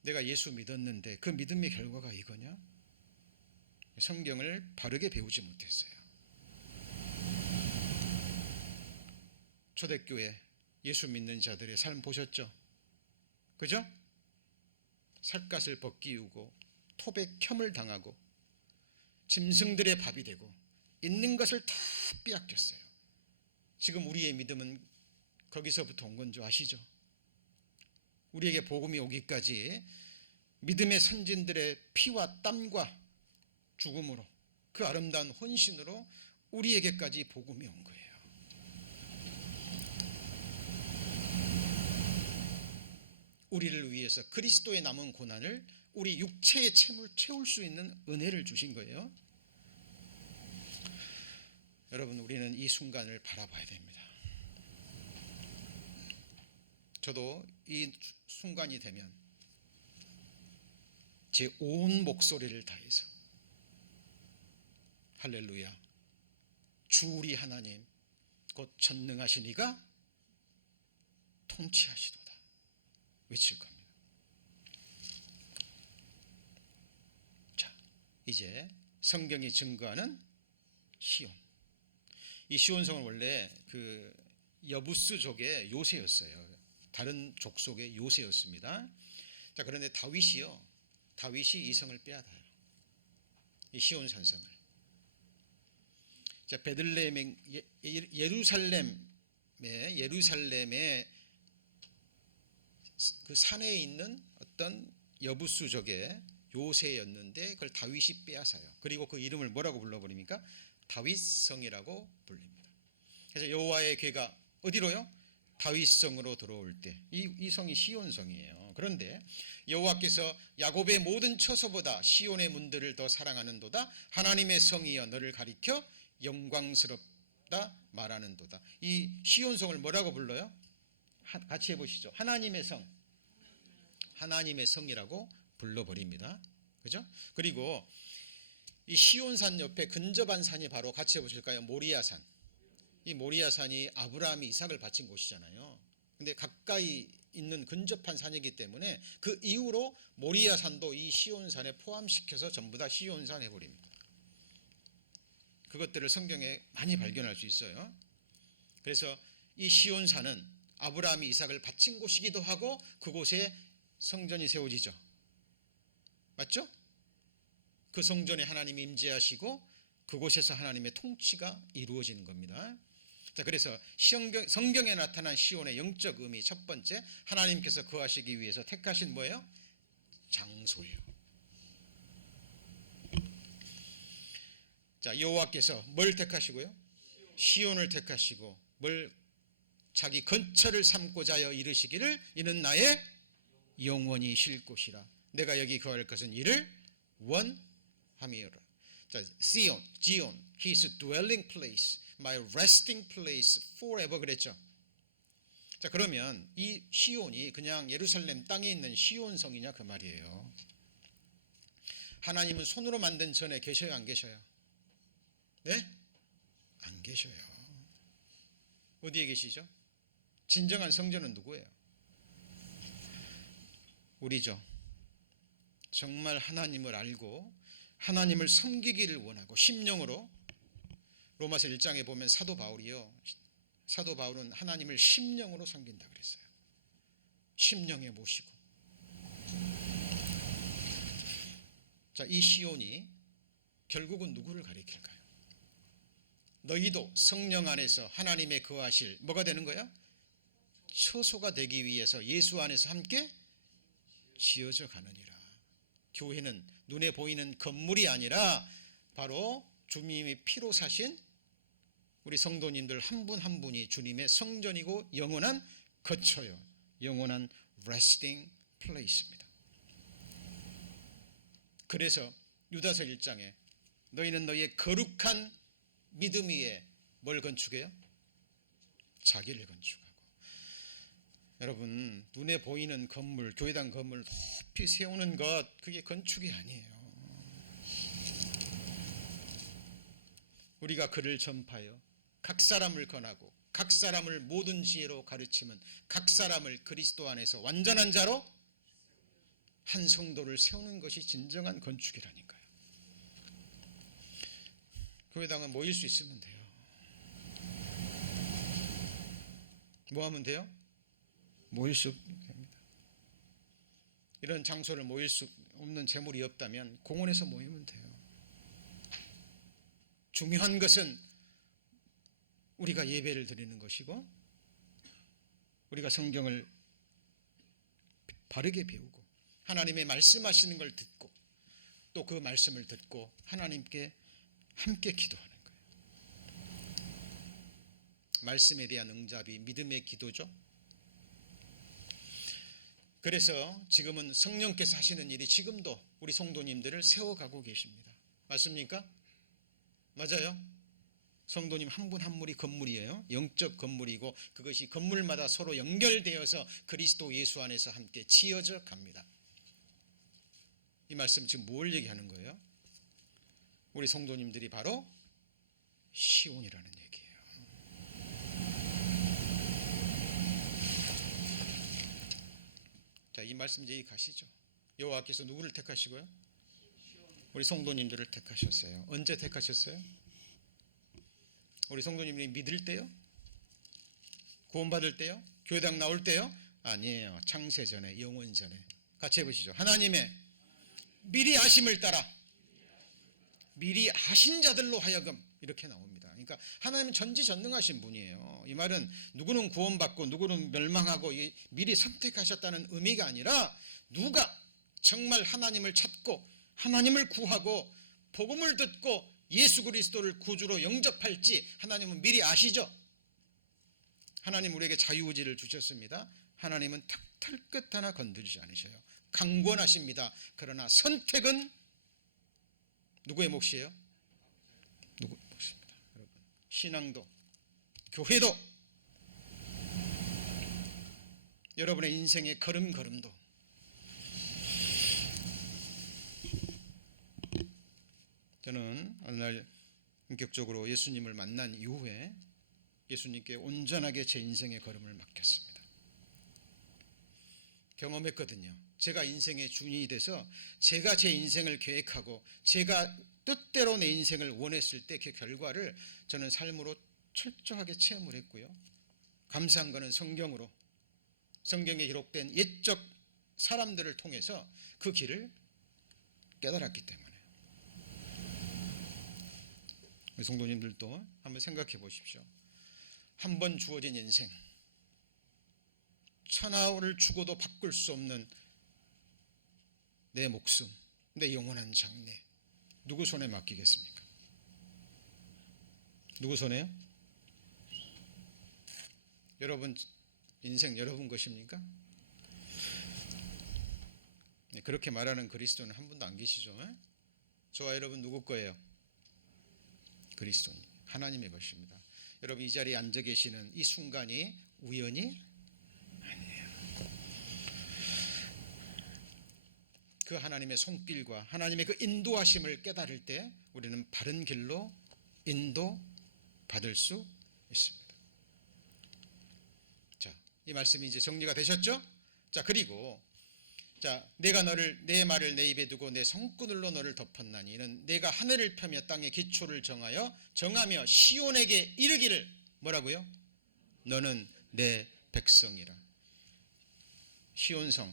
내가 예수 믿었는데 그 믿음의 결과가 이거냐? 성경을 바르게 배우지 못했어요. 초대교회 예수 믿는 자들의 삶 보셨죠? 그죠? 살갗을 벗기우고 톱에 켬을 당하고 짐승들의 밥이 되고 있는 것을 다 빼앗겼어요. 지금 우리의 믿음은 거기서부터 온 건 줄 아시죠? 우리에게 복음이 오기까지 믿음의 선진들의 피와 땀과 죽음으로, 그 아름다운 헌신으로 우리에게까지 복음이 온 거예요. 우리를 위해서 그리스도의 남은 고난을 우리 육체의 채물 채울 수 있는 은혜를 주신 거예요. 여러분, 우리는 이 순간을 바라봐야 됩니다. 저도 이 순간이 되면 제 온 목소리를 다해서 할렐루야, 주 우리 하나님 곧 전능하신 이가 통치하시도다 외칠 겁니다. 자, 이제 성경이 증거하는 시온. 이 시온성은 원래 그 여부스족의 요새였어요. 다른 족속의 요새였습니다. 자, 그런데 다윗이 이 성을 빼앗아요. 이 시온 산성을. 자, 베들레헴 예루살렘의 그 산에 있는 어떤 여부수족의 요새였는데 그걸 다윗이 빼앗아요. 그리고 그 이름을 뭐라고 불러버립니까? 다윗성이라고 불립니다. 그래서 여호와의 궤가 어디로요? 다윗성으로 들어올 때 이 성이 시온성이에요. 그런데 여호와께서 야곱의 모든 처소보다 시온의 문들을 더 사랑하는도다. 하나님의 성이여 너를 가리켜 영광스럽다 말하는도다. 이 시온성을 뭐라고 불러요? 같이 해보시죠. 하나님의 성, 하나님의 성이라고 불러버립니다. 그죠? 그리고 이 시온산 옆에 근접한 산이 바로 같이 해보실까요? 모리아산. 이 모리아산이 아브라함이 이삭을 바친 곳이잖아요. 근데 가까이 있는 근접한 산이기 때문에 그 이후로 모리아산도 이 시온산에 포함시켜서 전부 다 시온산 해버립니다. 그것들을 성경에 많이 발견할 수 있어요. 그래서 이 시온산은 아브라함이 이삭을 바친 곳이기도 하고 그곳에 성전이 세워지죠. 맞죠? 그 성전에 하나님이 임재하시고 그곳에서 하나님의 통치가 이루어지는 겁니다. 자, 그래서 성경에 나타난 시온의 영적 의미 첫 번째, 하나님께서 거하시기 위해서 택하신 뭐예요? 장소예요. 자, 여호와께서 뭘 택하시고요? 시온을 택하시고 뭘 자기 건처를 삼고자 하여 이르시기를 이는 나의 영원히 쉴 곳이라. 내가 여기 거할 것은 이를 원함이라. 자, 지온, His dwelling place, my resting place forever 그랬죠. 자, 그러면 이 시온이 그냥 예루살렘 땅에 있는 시온성이냐 그 말이에요. 하나님은 손으로 만든 전에 계셔요, 안 계셔요? 네? 안 계셔요. 어디에 계시죠? 진정한 성전은 누구예요? 우리죠. 정말 하나님을 알고 하나님을 섬기기를 원하고 심령으로. 로마서 1장에 보면 사도 바울은 하나님을 심령으로 섬긴다 그랬어요. 심령에 모시고. 자, 이 시온이 결국은 누구를 가리킬까요? 너희도 성령 안에서 하나님의 거하실 뭐가 되는 거야? 처소가 되기 위해서 예수 안에서 함께 지어져 가느니라. 교회는 눈에 보이는 건물이 아니라 바로 주님이 피로 사신 우리 성도님들 한 분 한 분이 주님의 성전이고 영원한 거처요. 영원한 resting place입니다. 그래서 유다서 1장에 너희는 너희의 거룩한 믿음 위에 뭘 건축해요? 자기를 건축하고. 여러분, 눈에 보이는 건물, 교회당 건물 높이 세우는 것, 그게 건축이 아니에요. 우리가 그를 전파하여 각 사람을 권하고 각 사람을 모든 지혜로 가르치면 각 사람을 그리스도 안에서 완전한 자로 한 성도를 세우는 것이 진정한 건축이라니까요. 교회당은 모일 수 있으면 돼요. 뭐 하면 돼요? 모일 수 됩니다. 이런 장소를 모일 수 없는 재물이 없다면 공원에서 모이면 돼요. 중요한 것은 우리가 예배를 드리는 것이고 우리가 성경을 바르게 배우고 하나님의 말씀하시는 걸 듣고 또 그 말씀을 듣고 하나님께 함께 기도하는 거예요. 말씀에 대한 응답이 믿음의 기도죠. 그래서 지금은 성령께서 하시는 일이 지금도 우리 성도님들을 세워가고 계십니다. 맞습니까? 맞아요? 성도님 한 분 한 분이 건물이에요. 영적 건물이고 그것이 건물마다 서로 연결되어서 그리스도 예수 안에서 함께 지어져 갑니다. 이 말씀 지금 뭘 얘기하는 거예요? 우리 성도님들이 바로 시온이라는 얘기예요. 이 말씀 이제 가시죠. 여호와께서 누구를 택하시고요? 우리 성도님들을 택하셨어요. 언제 택하셨어요? 우리 성도님들이 믿을 때요? 구원받을 때요? 교회당 나올 때요? 아니에요. 창세 전에, 영원 전에. 같이 해보시죠. 하나님의 미리 아심을 따라 미리 아신 자들로 하여금, 이렇게 나옵니다. 그러니까 하나님은 전지전능하신 분이에요. 이 말은 누구는 구원받고 누구는 멸망하고 미리 선택하셨다는 의미가 아니라, 누가 정말 하나님을 찾고 하나님을 구하고 복음을 듣고 예수 그리스도를 구주로 영접할지 하나님은 미리 아시죠. 하나님 우리에게 자유의지를 주셨습니다. 하나님은 털끝 하나 건드리지 않으셔요. 강권하십니다. 그러나 선택은 누구의 몫이에요? 누구의 몫입니다. 여러분, 신앙도 교회도 여러분의 인생의 걸음걸음도 저는 어느 날 본격적으로 예수님을 만난 이후에 예수님께 온전하게 제 인생의 걸음을 맡겼습니다. 경험했거든요. 제가 인생의 주인이 돼서 제가 제 인생을 계획하고 제가 뜻대로 내 인생을 원했을 때 그 결과를 저는 삶으로 철저하게 체험을 했고요. 감사한 것은 성경에 기록된 옛적 사람들을 통해서 그 길을 깨달았기 때문에. 성도님들도 한번 생각해 보십시오. 한 번 주어진 인생, 천하를 주고도 바꿀 수 없는 내 목숨, 내 영원한 장래, 누구 손에 맡기겠습니까? 누구 손에요? 여러분 인생 여러분 것입니까? 그렇게 말하는 그리스도는 한 분도 안 계시죠? 저와 여러분 누구 거예요? 그리스도님, 하나님의 것입니다. 여러분 이 자리에 앉아 계시는 이 순간이 우연이 아니에요. 그 하나님의 손길과 하나님의 그 인도하심을 깨달을 때 우리는 바른 길로 인도받을 수 있습니다. 자, 이 말씀이 이제 정리가 되셨죠? 자, 그리고 내가 내 말을 내 입에 두고 내 손구늘로 너를 덮었나니 이는 내가 하늘을 펴며 땅의 기초를 정하며 시온에게 이르기를 뭐라고요? 너는 내 백성이라. 시온성,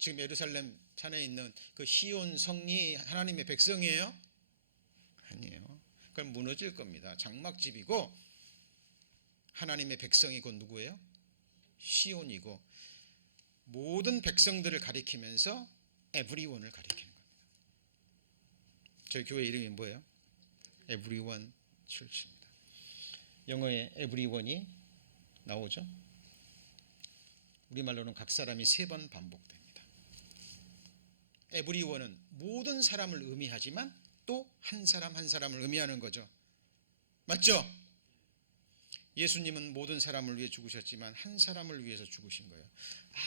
지금 예루살렘 산에 있는 그 시온성이 하나님의 백성이에요? 아니에요. 그럼 무너질 겁니다. 장막집이고 하나님의 백성이 곧 누구예요? 시온이고 모든 백성들을 가리키면서 everyone을 가리키는 겁니다. 저희 교회 이름이 뭐예요? Everyone Church입니다. 영어에 everyone이 나오죠. 우리말로는 각 사람이 3번 반복됩니다. everyone은 모든 사람을 의미하지만 또 한 사람 한 사람을 의미하는 거죠. 맞죠? 예수님은 모든 사람을 위해 죽으셨지만 한 사람을 위해서 죽으신 거예요.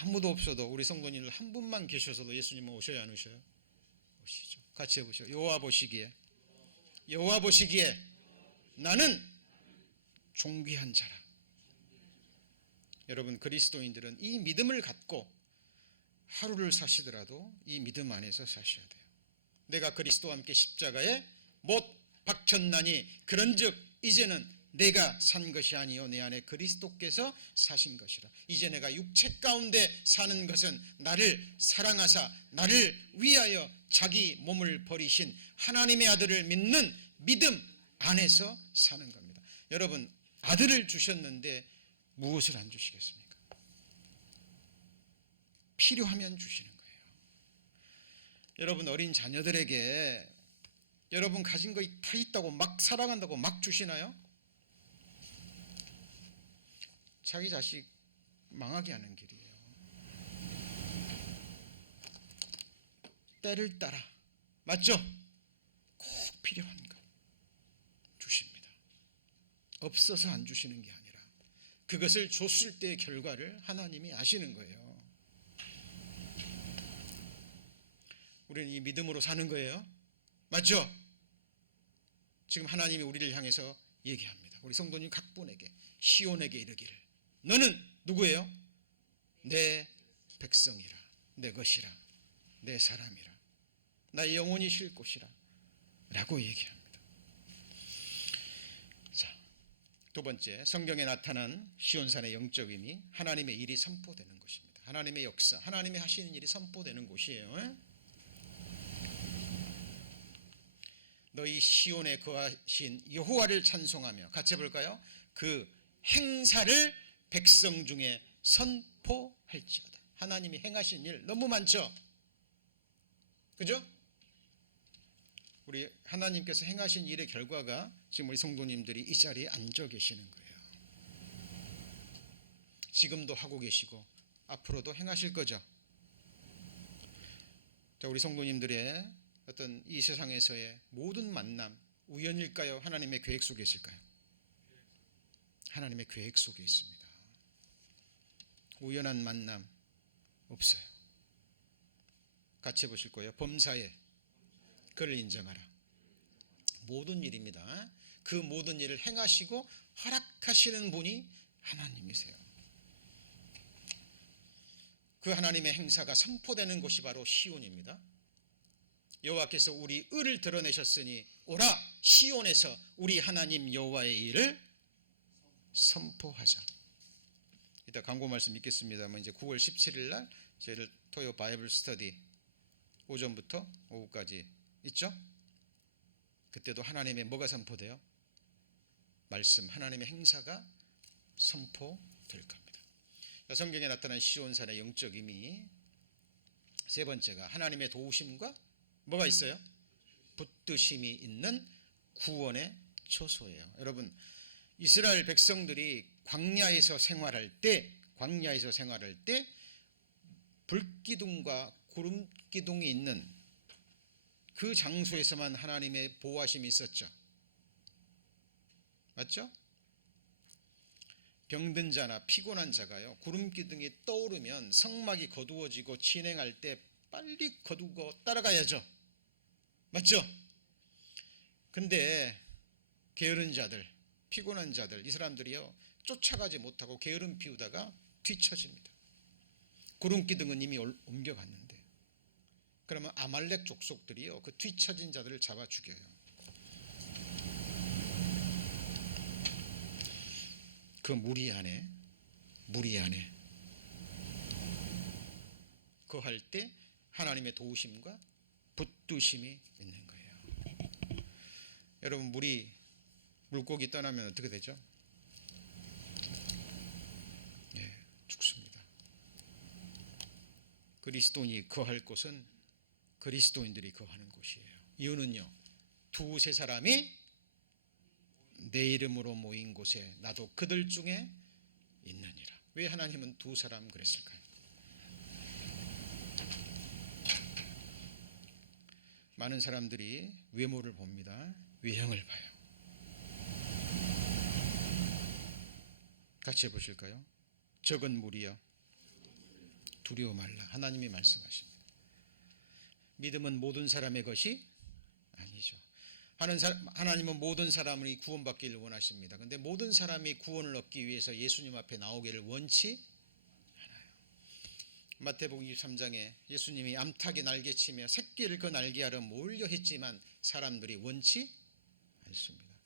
아무도 없어도 우리 성도님들 한 분만 계셔서도 예수님은 오셔야 안 오셔요? 오시죠. 같이 해보시죠. 여호와 보시기에 나는 존귀한 자라. 여러분 그리스도인들은 이 믿음을 갖고 하루를 사시더라도 이 믿음 안에서 사셔야 돼요. 내가 그리스도와 함께 십자가에 못 박혔나니 그런즉 이제는 내가 산 것이 아니요 내 안에 그리스도께서 사신 것이라. 이제 내가 육체 가운데 사는 것은 나를 사랑하사 나를 위하여 자기 몸을 버리신 하나님의 아들을 믿는 믿음 안에서 사는 겁니다. 여러분 아들을 주셨는데 무엇을 안 주시겠습니까? 필요하면 주시는 거예요. 여러분 어린 자녀들에게 여러분 가진 거 다 있다고 막 사랑한다고 막 주시나요? 자기 자식 망하게 하는 길이에요. 때를 따라, 맞죠? 꼭 필요한 것 주십니다. 없어서 안 주시는 게 아니라 그것을 줬을 때의 결과를 하나님이 아시는 거예요. 우리는 이 믿음으로 사는 거예요. 맞죠? 지금 하나님이 우리를 향해서 얘기합니다. 우리 성도님 각 분에게 시온에게 이르기를 너는 누구예요? 내 백성이라. 내 것이라, 내 사람이라, 나의 영혼이 쉴 곳이라 라고 얘기합니다. 자, 두 번째, 성경에 나타난 시온산의 영적 의미, 하나님의 일이 선포되는 것입니다. 하나님의 역사, 하나님이 하시는 일이 선포되는 곳이에요. 너희 시온에 거하신 여호와를 찬송하며, 같이 해볼까요? 그 행사를 백성 중에 선포할지어다. 하나님이 행하신 일 너무 많죠? 그죠? 우리 하나님께서 행하신 일의 결과가 지금 우리 성도님들이 이 자리에 앉아 계시는 거예요. 지금도 하고 계시고 앞으로도 행하실 거죠. 자, 우리 성도님들의 어떤 이 세상에서의 모든 만남 우연일까요? 하나님의 계획 속에 있을까요? 하나님의 계획 속에 있습니다. 우연한 만남 없어요. 같이 해보실 거예요. 범사에 그를 인정하라. 모든 일입니다. 그 모든 일을 행하시고 허락하시는 분이 하나님이세요. 그 하나님의 행사가 선포되는 곳이 바로 시온입니다. 여호와께서 우리 의를 드러내셨으니 오라 시온에서 우리 하나님 여호와의 일을 선포하자. 이따 광고 말씀 있겠습니다만 이제 9월 17일 날 저희들 토요 바이블 스터디 오전부터 오후까지 있죠? 그때도 하나님의 뭐가 선포돼요? 말씀, 하나님의 행사가 선포될 겁니다. 성경에 나타난 시온산의 영적 의미, 세 번째가 하나님의 도우심과 뭐가 있어요? 붙드심이 있는 구원의 초소예요. 여러분, 이스라엘 백성들이 광야에서 생활할 때 불기둥과 구름기둥이 있는 그 장소에서만 하나님의 보호하심이 있었죠. 맞죠? 병든 자나 피곤한 자가요, 구름기둥이 떠오르면 성막이 거두어지고 진행할 때 빨리 거두고 따라가야죠. 맞죠? 근데 게으른 자들, 피곤한 자들, 이 사람들이요 쫓아가지 못하고 게으름 피우다가 뒤처집니다. 구름기둥은 이미 옮겨갔는데, 그러면 아말렉 족속들이요 그 뒤처진 자들을 잡아 죽여요. 그 무리 안에 거할 때 하나님의 도우심과 붙드심이 있는 거예요. 여러분, 물고기 떠나면 어떻게 되죠? 죽습니다. 그리스도인이 거할 곳은 그리스도인들이 거하는 곳이에요. 이유는요, 두세 사람이 내 이름으로 모인 곳에 나도 그들 중에 있느니라. 왜 하나님은 두 사람 그랬을까요? 많은 사람들이 외모를 봅니다. 외형을 봐요. 같이 해보실까요? 적은 무리여 두려워 말라. 하나님이 말씀하십니다. 믿음은 모든 사람의 것이 아니죠. 하나님은 모든 사람이 구원받기를 원하십니다. 그런데 모든 사람이 구원을 얻기 위해서 예수님 앞에 나오기를 원치 않아요. 마태복음 23장에 예수님이 암탉이 날개치며 새끼를 그 날개하러 몰려 했지만 사람들이 원치 않습니다.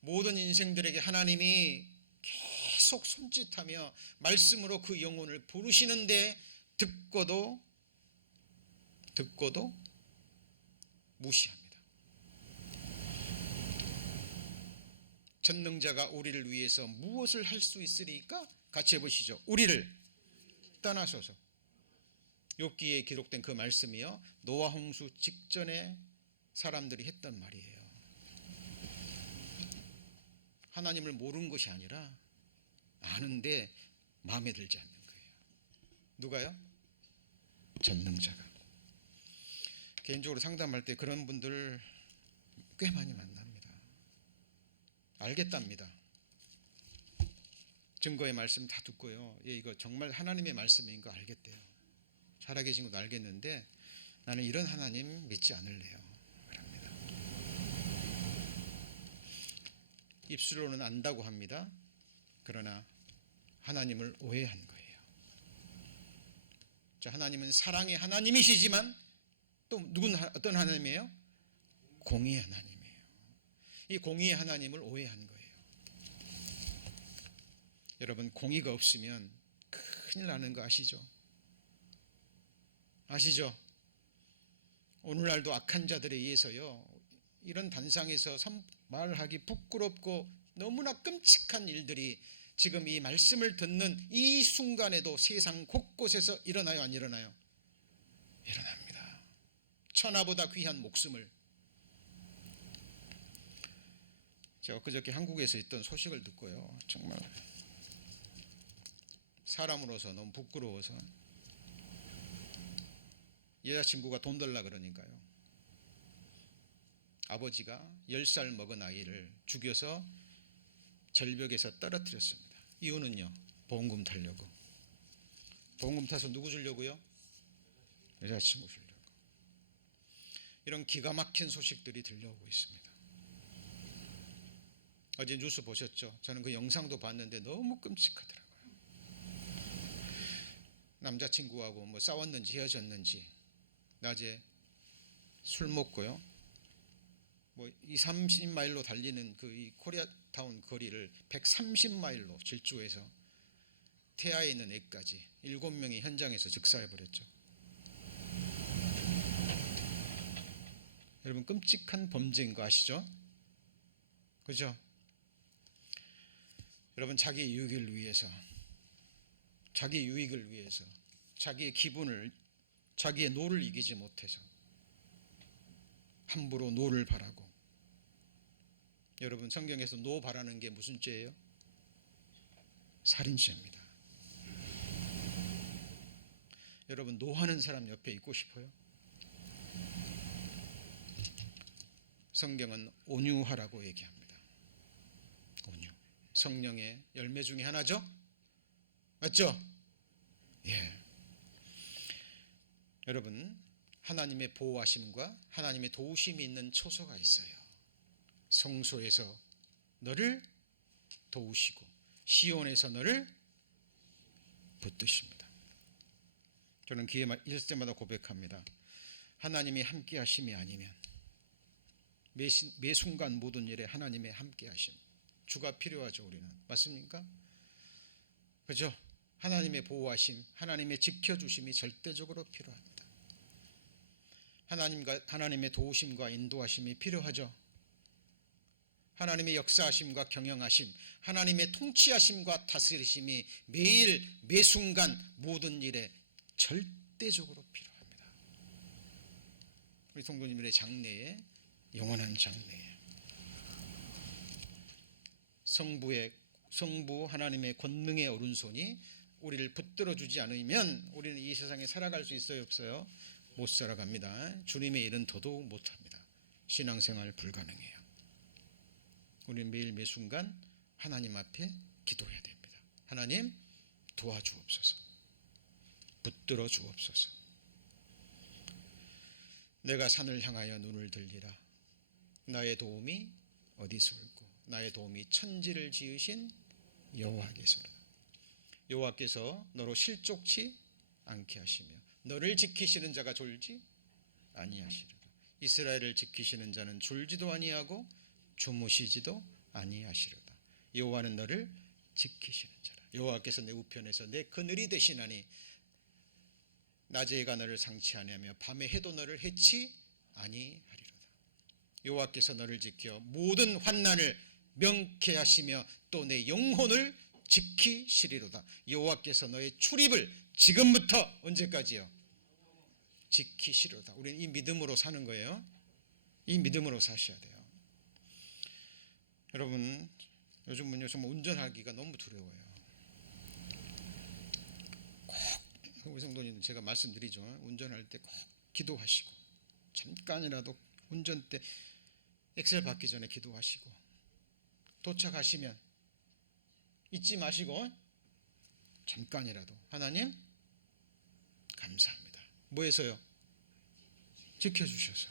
모든 인생들에게 하나님이 계속 손짓하며 말씀으로 그 영혼을 부르시는데 듣고도 무시합니다. 전능자가 우리를 위해서 무엇을 할 수 있으리까? 같이 해보시죠. 우리를 떠나소서. 욥기에 기록된 그 말씀이요, 노아 홍수 직전에 사람들이 했던 말이에요. 하나님을 모르는 것이 아니라 아는데 마음에 들지 않는 거예요. 누가요? 전능자가. 개인적으로 상담할 때 그런 분들 꽤 많이 만납니다. 알겠답니다. 증거의 말씀 다 듣고요, 이거 정말 하나님의 말씀인 거 알겠대요. 살아계신 것도 알겠는데 나는 이런 하나님 믿지 않을래요. 그럽니다. 입술로는 안다고 합니다. 그러나 하나님을 오해한 거예요. 자, 하나님은 사랑의 하나님이시지만 또 어떤 하나님이에요? 공의의 하나님이에요. 이 공의의 하나님을 오해한 거예요. 여러분, 공의가 없으면 큰일 나는 거 아시죠? 아시죠? 오늘날도 악한 자들에 의해서요, 이런 단상에서 말하기 부끄럽고 너무나 끔찍한 일들이 지금 이 말씀을 듣는 이 순간에도 세상 곳곳에서 일어나요, 안 일어나요? 일어납니다. 천하보다 귀한 목숨을. 제가 엊그저께 한국에서 있던 소식을 듣고요, 정말 사람으로서 너무 부끄러워서, 여자친구가 돈 달라 그러니까요, 아버지가 10살 먹은 아이를 죽여서 절벽에서 떨어뜨렸습니다. 이유는요, 보험금 타려고. 보험금 타서 누구 주려고요? 여자친구 주려고. 이런 기가 막힌 소식들이 들려오고 있습니다. 어제 뉴스 보셨죠? 저는 그 영상도 봤는데 너무 끔찍하더라고요. 남자친구하고 뭐 싸웠는지 헤어졌는지 낮에 술 먹고요, 뭐 20-30마일로 달리는 그 이 코리아타운 거리를 130마일로 질주해서 태아에 있는 애까지 7명이 현장에서 즉사해버렸죠. 여러분, 끔찍한 범죄인 거 아시죠? 그죠? 여러분, 자기의 유익을 위해서, 자기의 유익을 위해서, 자기의 기분을, 자기의 노를 이기지 못해서 함부로 노를 바라고. 여러분, 성경에서 노 바라는 게 무슨 죄예요? 살인죄입니다. 여러분, 노하는 사람 옆에 있고 싶어요? 성경은 온유하라고 얘기합니다. 온유. 성령의 열매 중에 하나죠? 맞죠? 예. 여러분, 하나님의 보호하심과 하나님의 도우심이 있는 처소가 있어요. 성소에서 너를 도우시고 시온에서 너를 붙드십니다. 저는 기회 있을 때마다 고백합니다. 하나님이 함께 하심이 아니면 매 순간 모든 일에 하나님의 함께 하심, 주가 필요하죠. 우리는. 맞습니까? 그죠? 하나님의 보호하심, 하나님의 지켜주심이 절대적으로 필요합니다. 하나님의 도우심과 인도하심이 필요하죠. 하나님의 역사하심과 경영하심, 하나님의 통치하심과 다스리심이 매일 매순간 모든 일에 절대적으로 필요합니다. 우리 성도님들의 장래에, 영원한 장래에 성부 하나님의 권능의 오른손이 우리를 붙들어 주지 않으면 우리는 이 세상에 살아갈 수 있어요, 없어요? 못 살아갑니다. 주님의 일은 더더욱 못합니다. 신앙생활 불가능해요. 우리는 매일 매순간 하나님 앞에 기도해야 됩니다. 하나님, 도와주옵소서. 붙들어 주옵소서. 내가 산을 향하여 눈을 들리라. 나의 도움이 어디서 올고 나의 도움이 천지를 지으신 여호와께서라. 여호와께서 너로 실족치 않게 하시며 너를 지키시는 자가 졸지 아니하시리라. 이스라엘을 지키시는 자는 졸지도 아니하고 주무시지도 아니하시리라. 여호와는 너를 지키시는 자라. 여호와께서 내 우편에서 내 그늘이 되시나니 낮에 해가 너를 상치하냐며 밤에 해도 너를 해치 아니하리로다. 여호와께서 너를 지켜 모든 환난을 명쾌하시며 또 내 영혼을 지키시리로다. 여호와께서 너의 출입을 지금부터 언제까지요? 지키시리로다. 우리는 이 믿음으로 사는 거예요. 이 믿음으로 사셔야 돼요. 여러분, 요즘은요 정말 운전하기가 너무 두려워요. 꼭 우리 성도님, 제가 말씀드리죠. 운전할 때 꼭 기도하시고, 잠깐이라도 운전대 엑셀 받기 전에 기도하시고, 도착하시면 잊지 마시고 잠깐이라도 하나님 감사합니다. 뭐해서요? 지켜주셔서.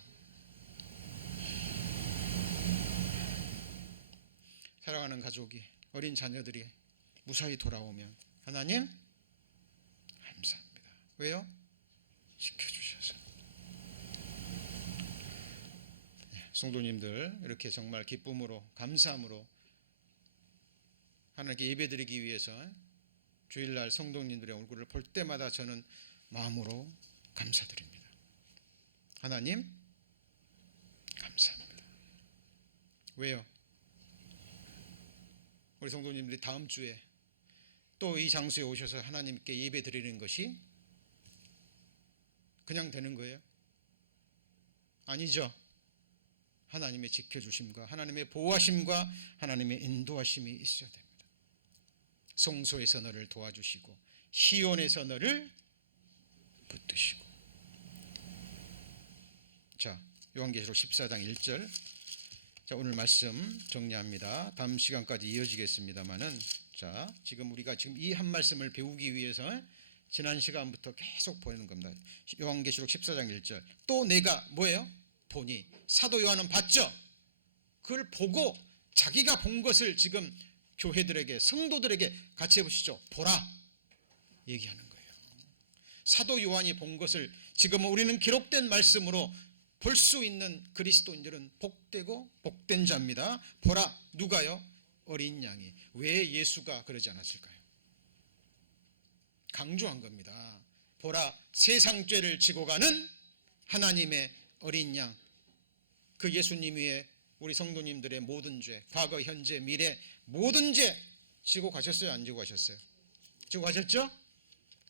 사랑하는 가족이, 어린 자녀들이 무사히 돌아오면 하나님 감사합니다. 왜요? 지켜주셔서. 성도님들 이렇게 정말 기쁨으로 감사함으로 하나님께 예배드리기 위해서 주일날 성도님들의 얼굴을 볼 때마다 저는 마음으로 감사드립니다. 하나님 감사합니다. 왜요? 우리 성도님들이 다음 주에 또 이 장소에 오셔서 하나님께 예배드리는 것이 그냥 되는 거예요? 아니죠. 하나님의 지켜주심과 하나님의 보호하심과 하나님의 인도하심이 있어야 됩니다. 성소에서 너를 도와주시고 시온에서 너를 붙드시고. 자, 요한계시록 14장 1절. 자, 오늘 말씀 정리합니다. 다음 시간까지 이어지겠습니다만은, 자, 지금 우리가 지금 이 한 말씀을 배우기 위해서 지난 시간부터 계속 보이는 겁니다. 요한계시록 14장 1절. 또 내가 뭐예요? 보니. 사도 요한은 봤죠? 그걸 보고 자기가 본 것을 지금 교회들에게, 성도들에게 같이 해보시죠. 보라 얘기하는 거예요. 사도 요한이 본 것을 지금 우리는 기록된 말씀으로 볼 수 있는 그리스도인들은 복되고 복된 자입니다. 보라. 누가요? 어린 양이. 왜 예수가 그러지 않았을까요? 강조한 겁니다. 보라, 세상 죄를 지고 가는 하나님의 어린 양. 그 예수님 위에 우리 성도님들의 모든 죄, 과거, 현재, 미래 모든 죄 지고 가셨어요? 안 지고 가셨어요? 지고 가셨죠?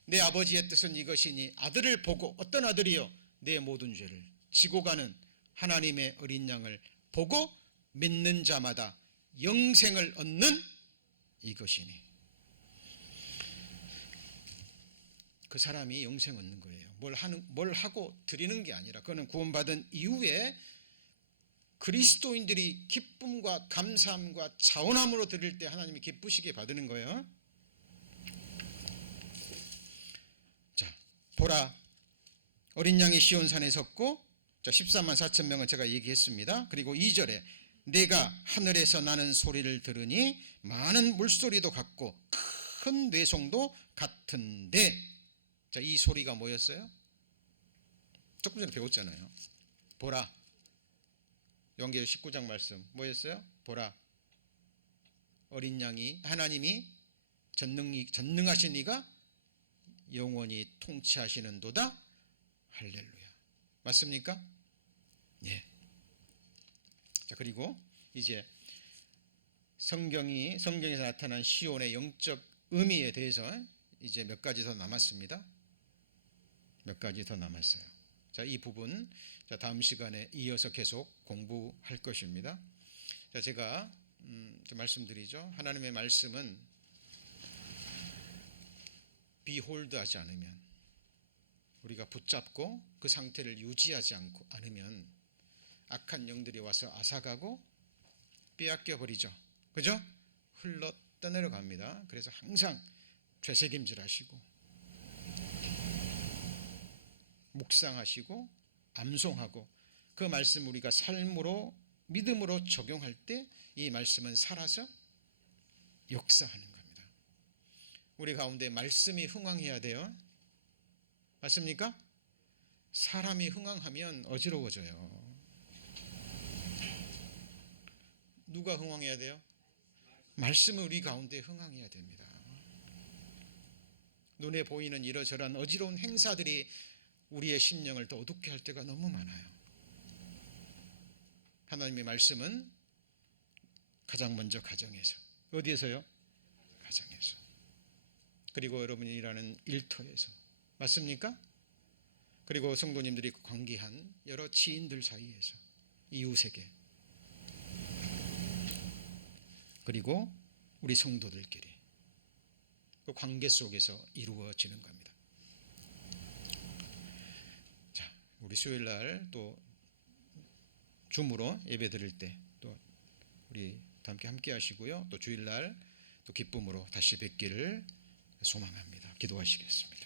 내 아버지의 뜻은 이것이니 아들을 보고, 어떤 아들이요? 내 모든 죄를 지고 가는 하나님의 어린 양을 보고 믿는 자마다 영생을 얻는 이것이니. 그 사람이 영생 얻는 거예요. 뭘 하고 드리는 게 아니라, 그거는 구원받은 이후에 그리스도인들이 기쁨과 감사함과 자원함으로 드릴 때 하나님이 기쁘시게 받는 거예요. 자, 보라, 어린 양이 시온산에 섰고, 자, 14만 4천 명을 제가 얘기했습니다. 그리고 2절에 내가 하늘에서 나는 소리를 들으니 많은 물소리도 같고 큰 뇌성도 같은데. 자, 이 소리가 뭐였어요? 조금 전에 배웠잖아요. 보라. 요한계시록 19장 말씀 뭐였어요? 보라, 어린 양이, 하나님이 전능하신 이가 영원히 통치하시는도다. 할렐루야. 맞습니까? 예. 자, 그리고 이제 성경에서 나타난 시온의 영적 의미에 대해서 이제 몇 가지 더 남았습니다. 몇 가지 더 남았어요. 자, 이 부분 다음 시간에 이어서 계속 공부할 것입니다. 자, 제가 좀 말씀드리죠. 하나님의 말씀은 비홀드하지 않으면, 우리가 붙잡고 그 상태를 유지하지 않으면 악한 영들이 와서 앗아가고 빼앗겨 버리죠. 그죠? 흘러 떠내려 갑니다. 그래서 항상 되새김질 하시고 묵상하시고 암송하고 그 말씀 우리가 삶으로, 믿음으로 적용할 때 이 말씀은 살아서 역사하는 겁니다. 우리 가운데 말씀이 흥왕해야 돼요. 맞습니까? 사람이 흥왕하면 어지러워져요. 누가 흥왕해야 돼요? 말씀은 우리 가운데 흥왕해야 됩니다. 눈에 보이는 이러저러한 어지러운 행사들이 우리의 심령을 더 어둡게 할 때가 너무 많아요. 하나님의 말씀은 가장 먼저 가정에서. 어디에서요? 가정에서. 그리고 여러분이 일하는 일터에서. 맞습니까? 그리고 성도님들이 관계한 여러 지인들 사이에서, 이웃에게, 그리고 우리 성도들끼리 그 관계 속에서 이루어지는 겁니다. 자, 우리 수요일 날 또 줌으로 예배 드릴 때 또 우리 함께 하시고요. 또 주일 날 또 기쁨으로 다시 뵙기를 소망합니다. 기도하시겠습니다.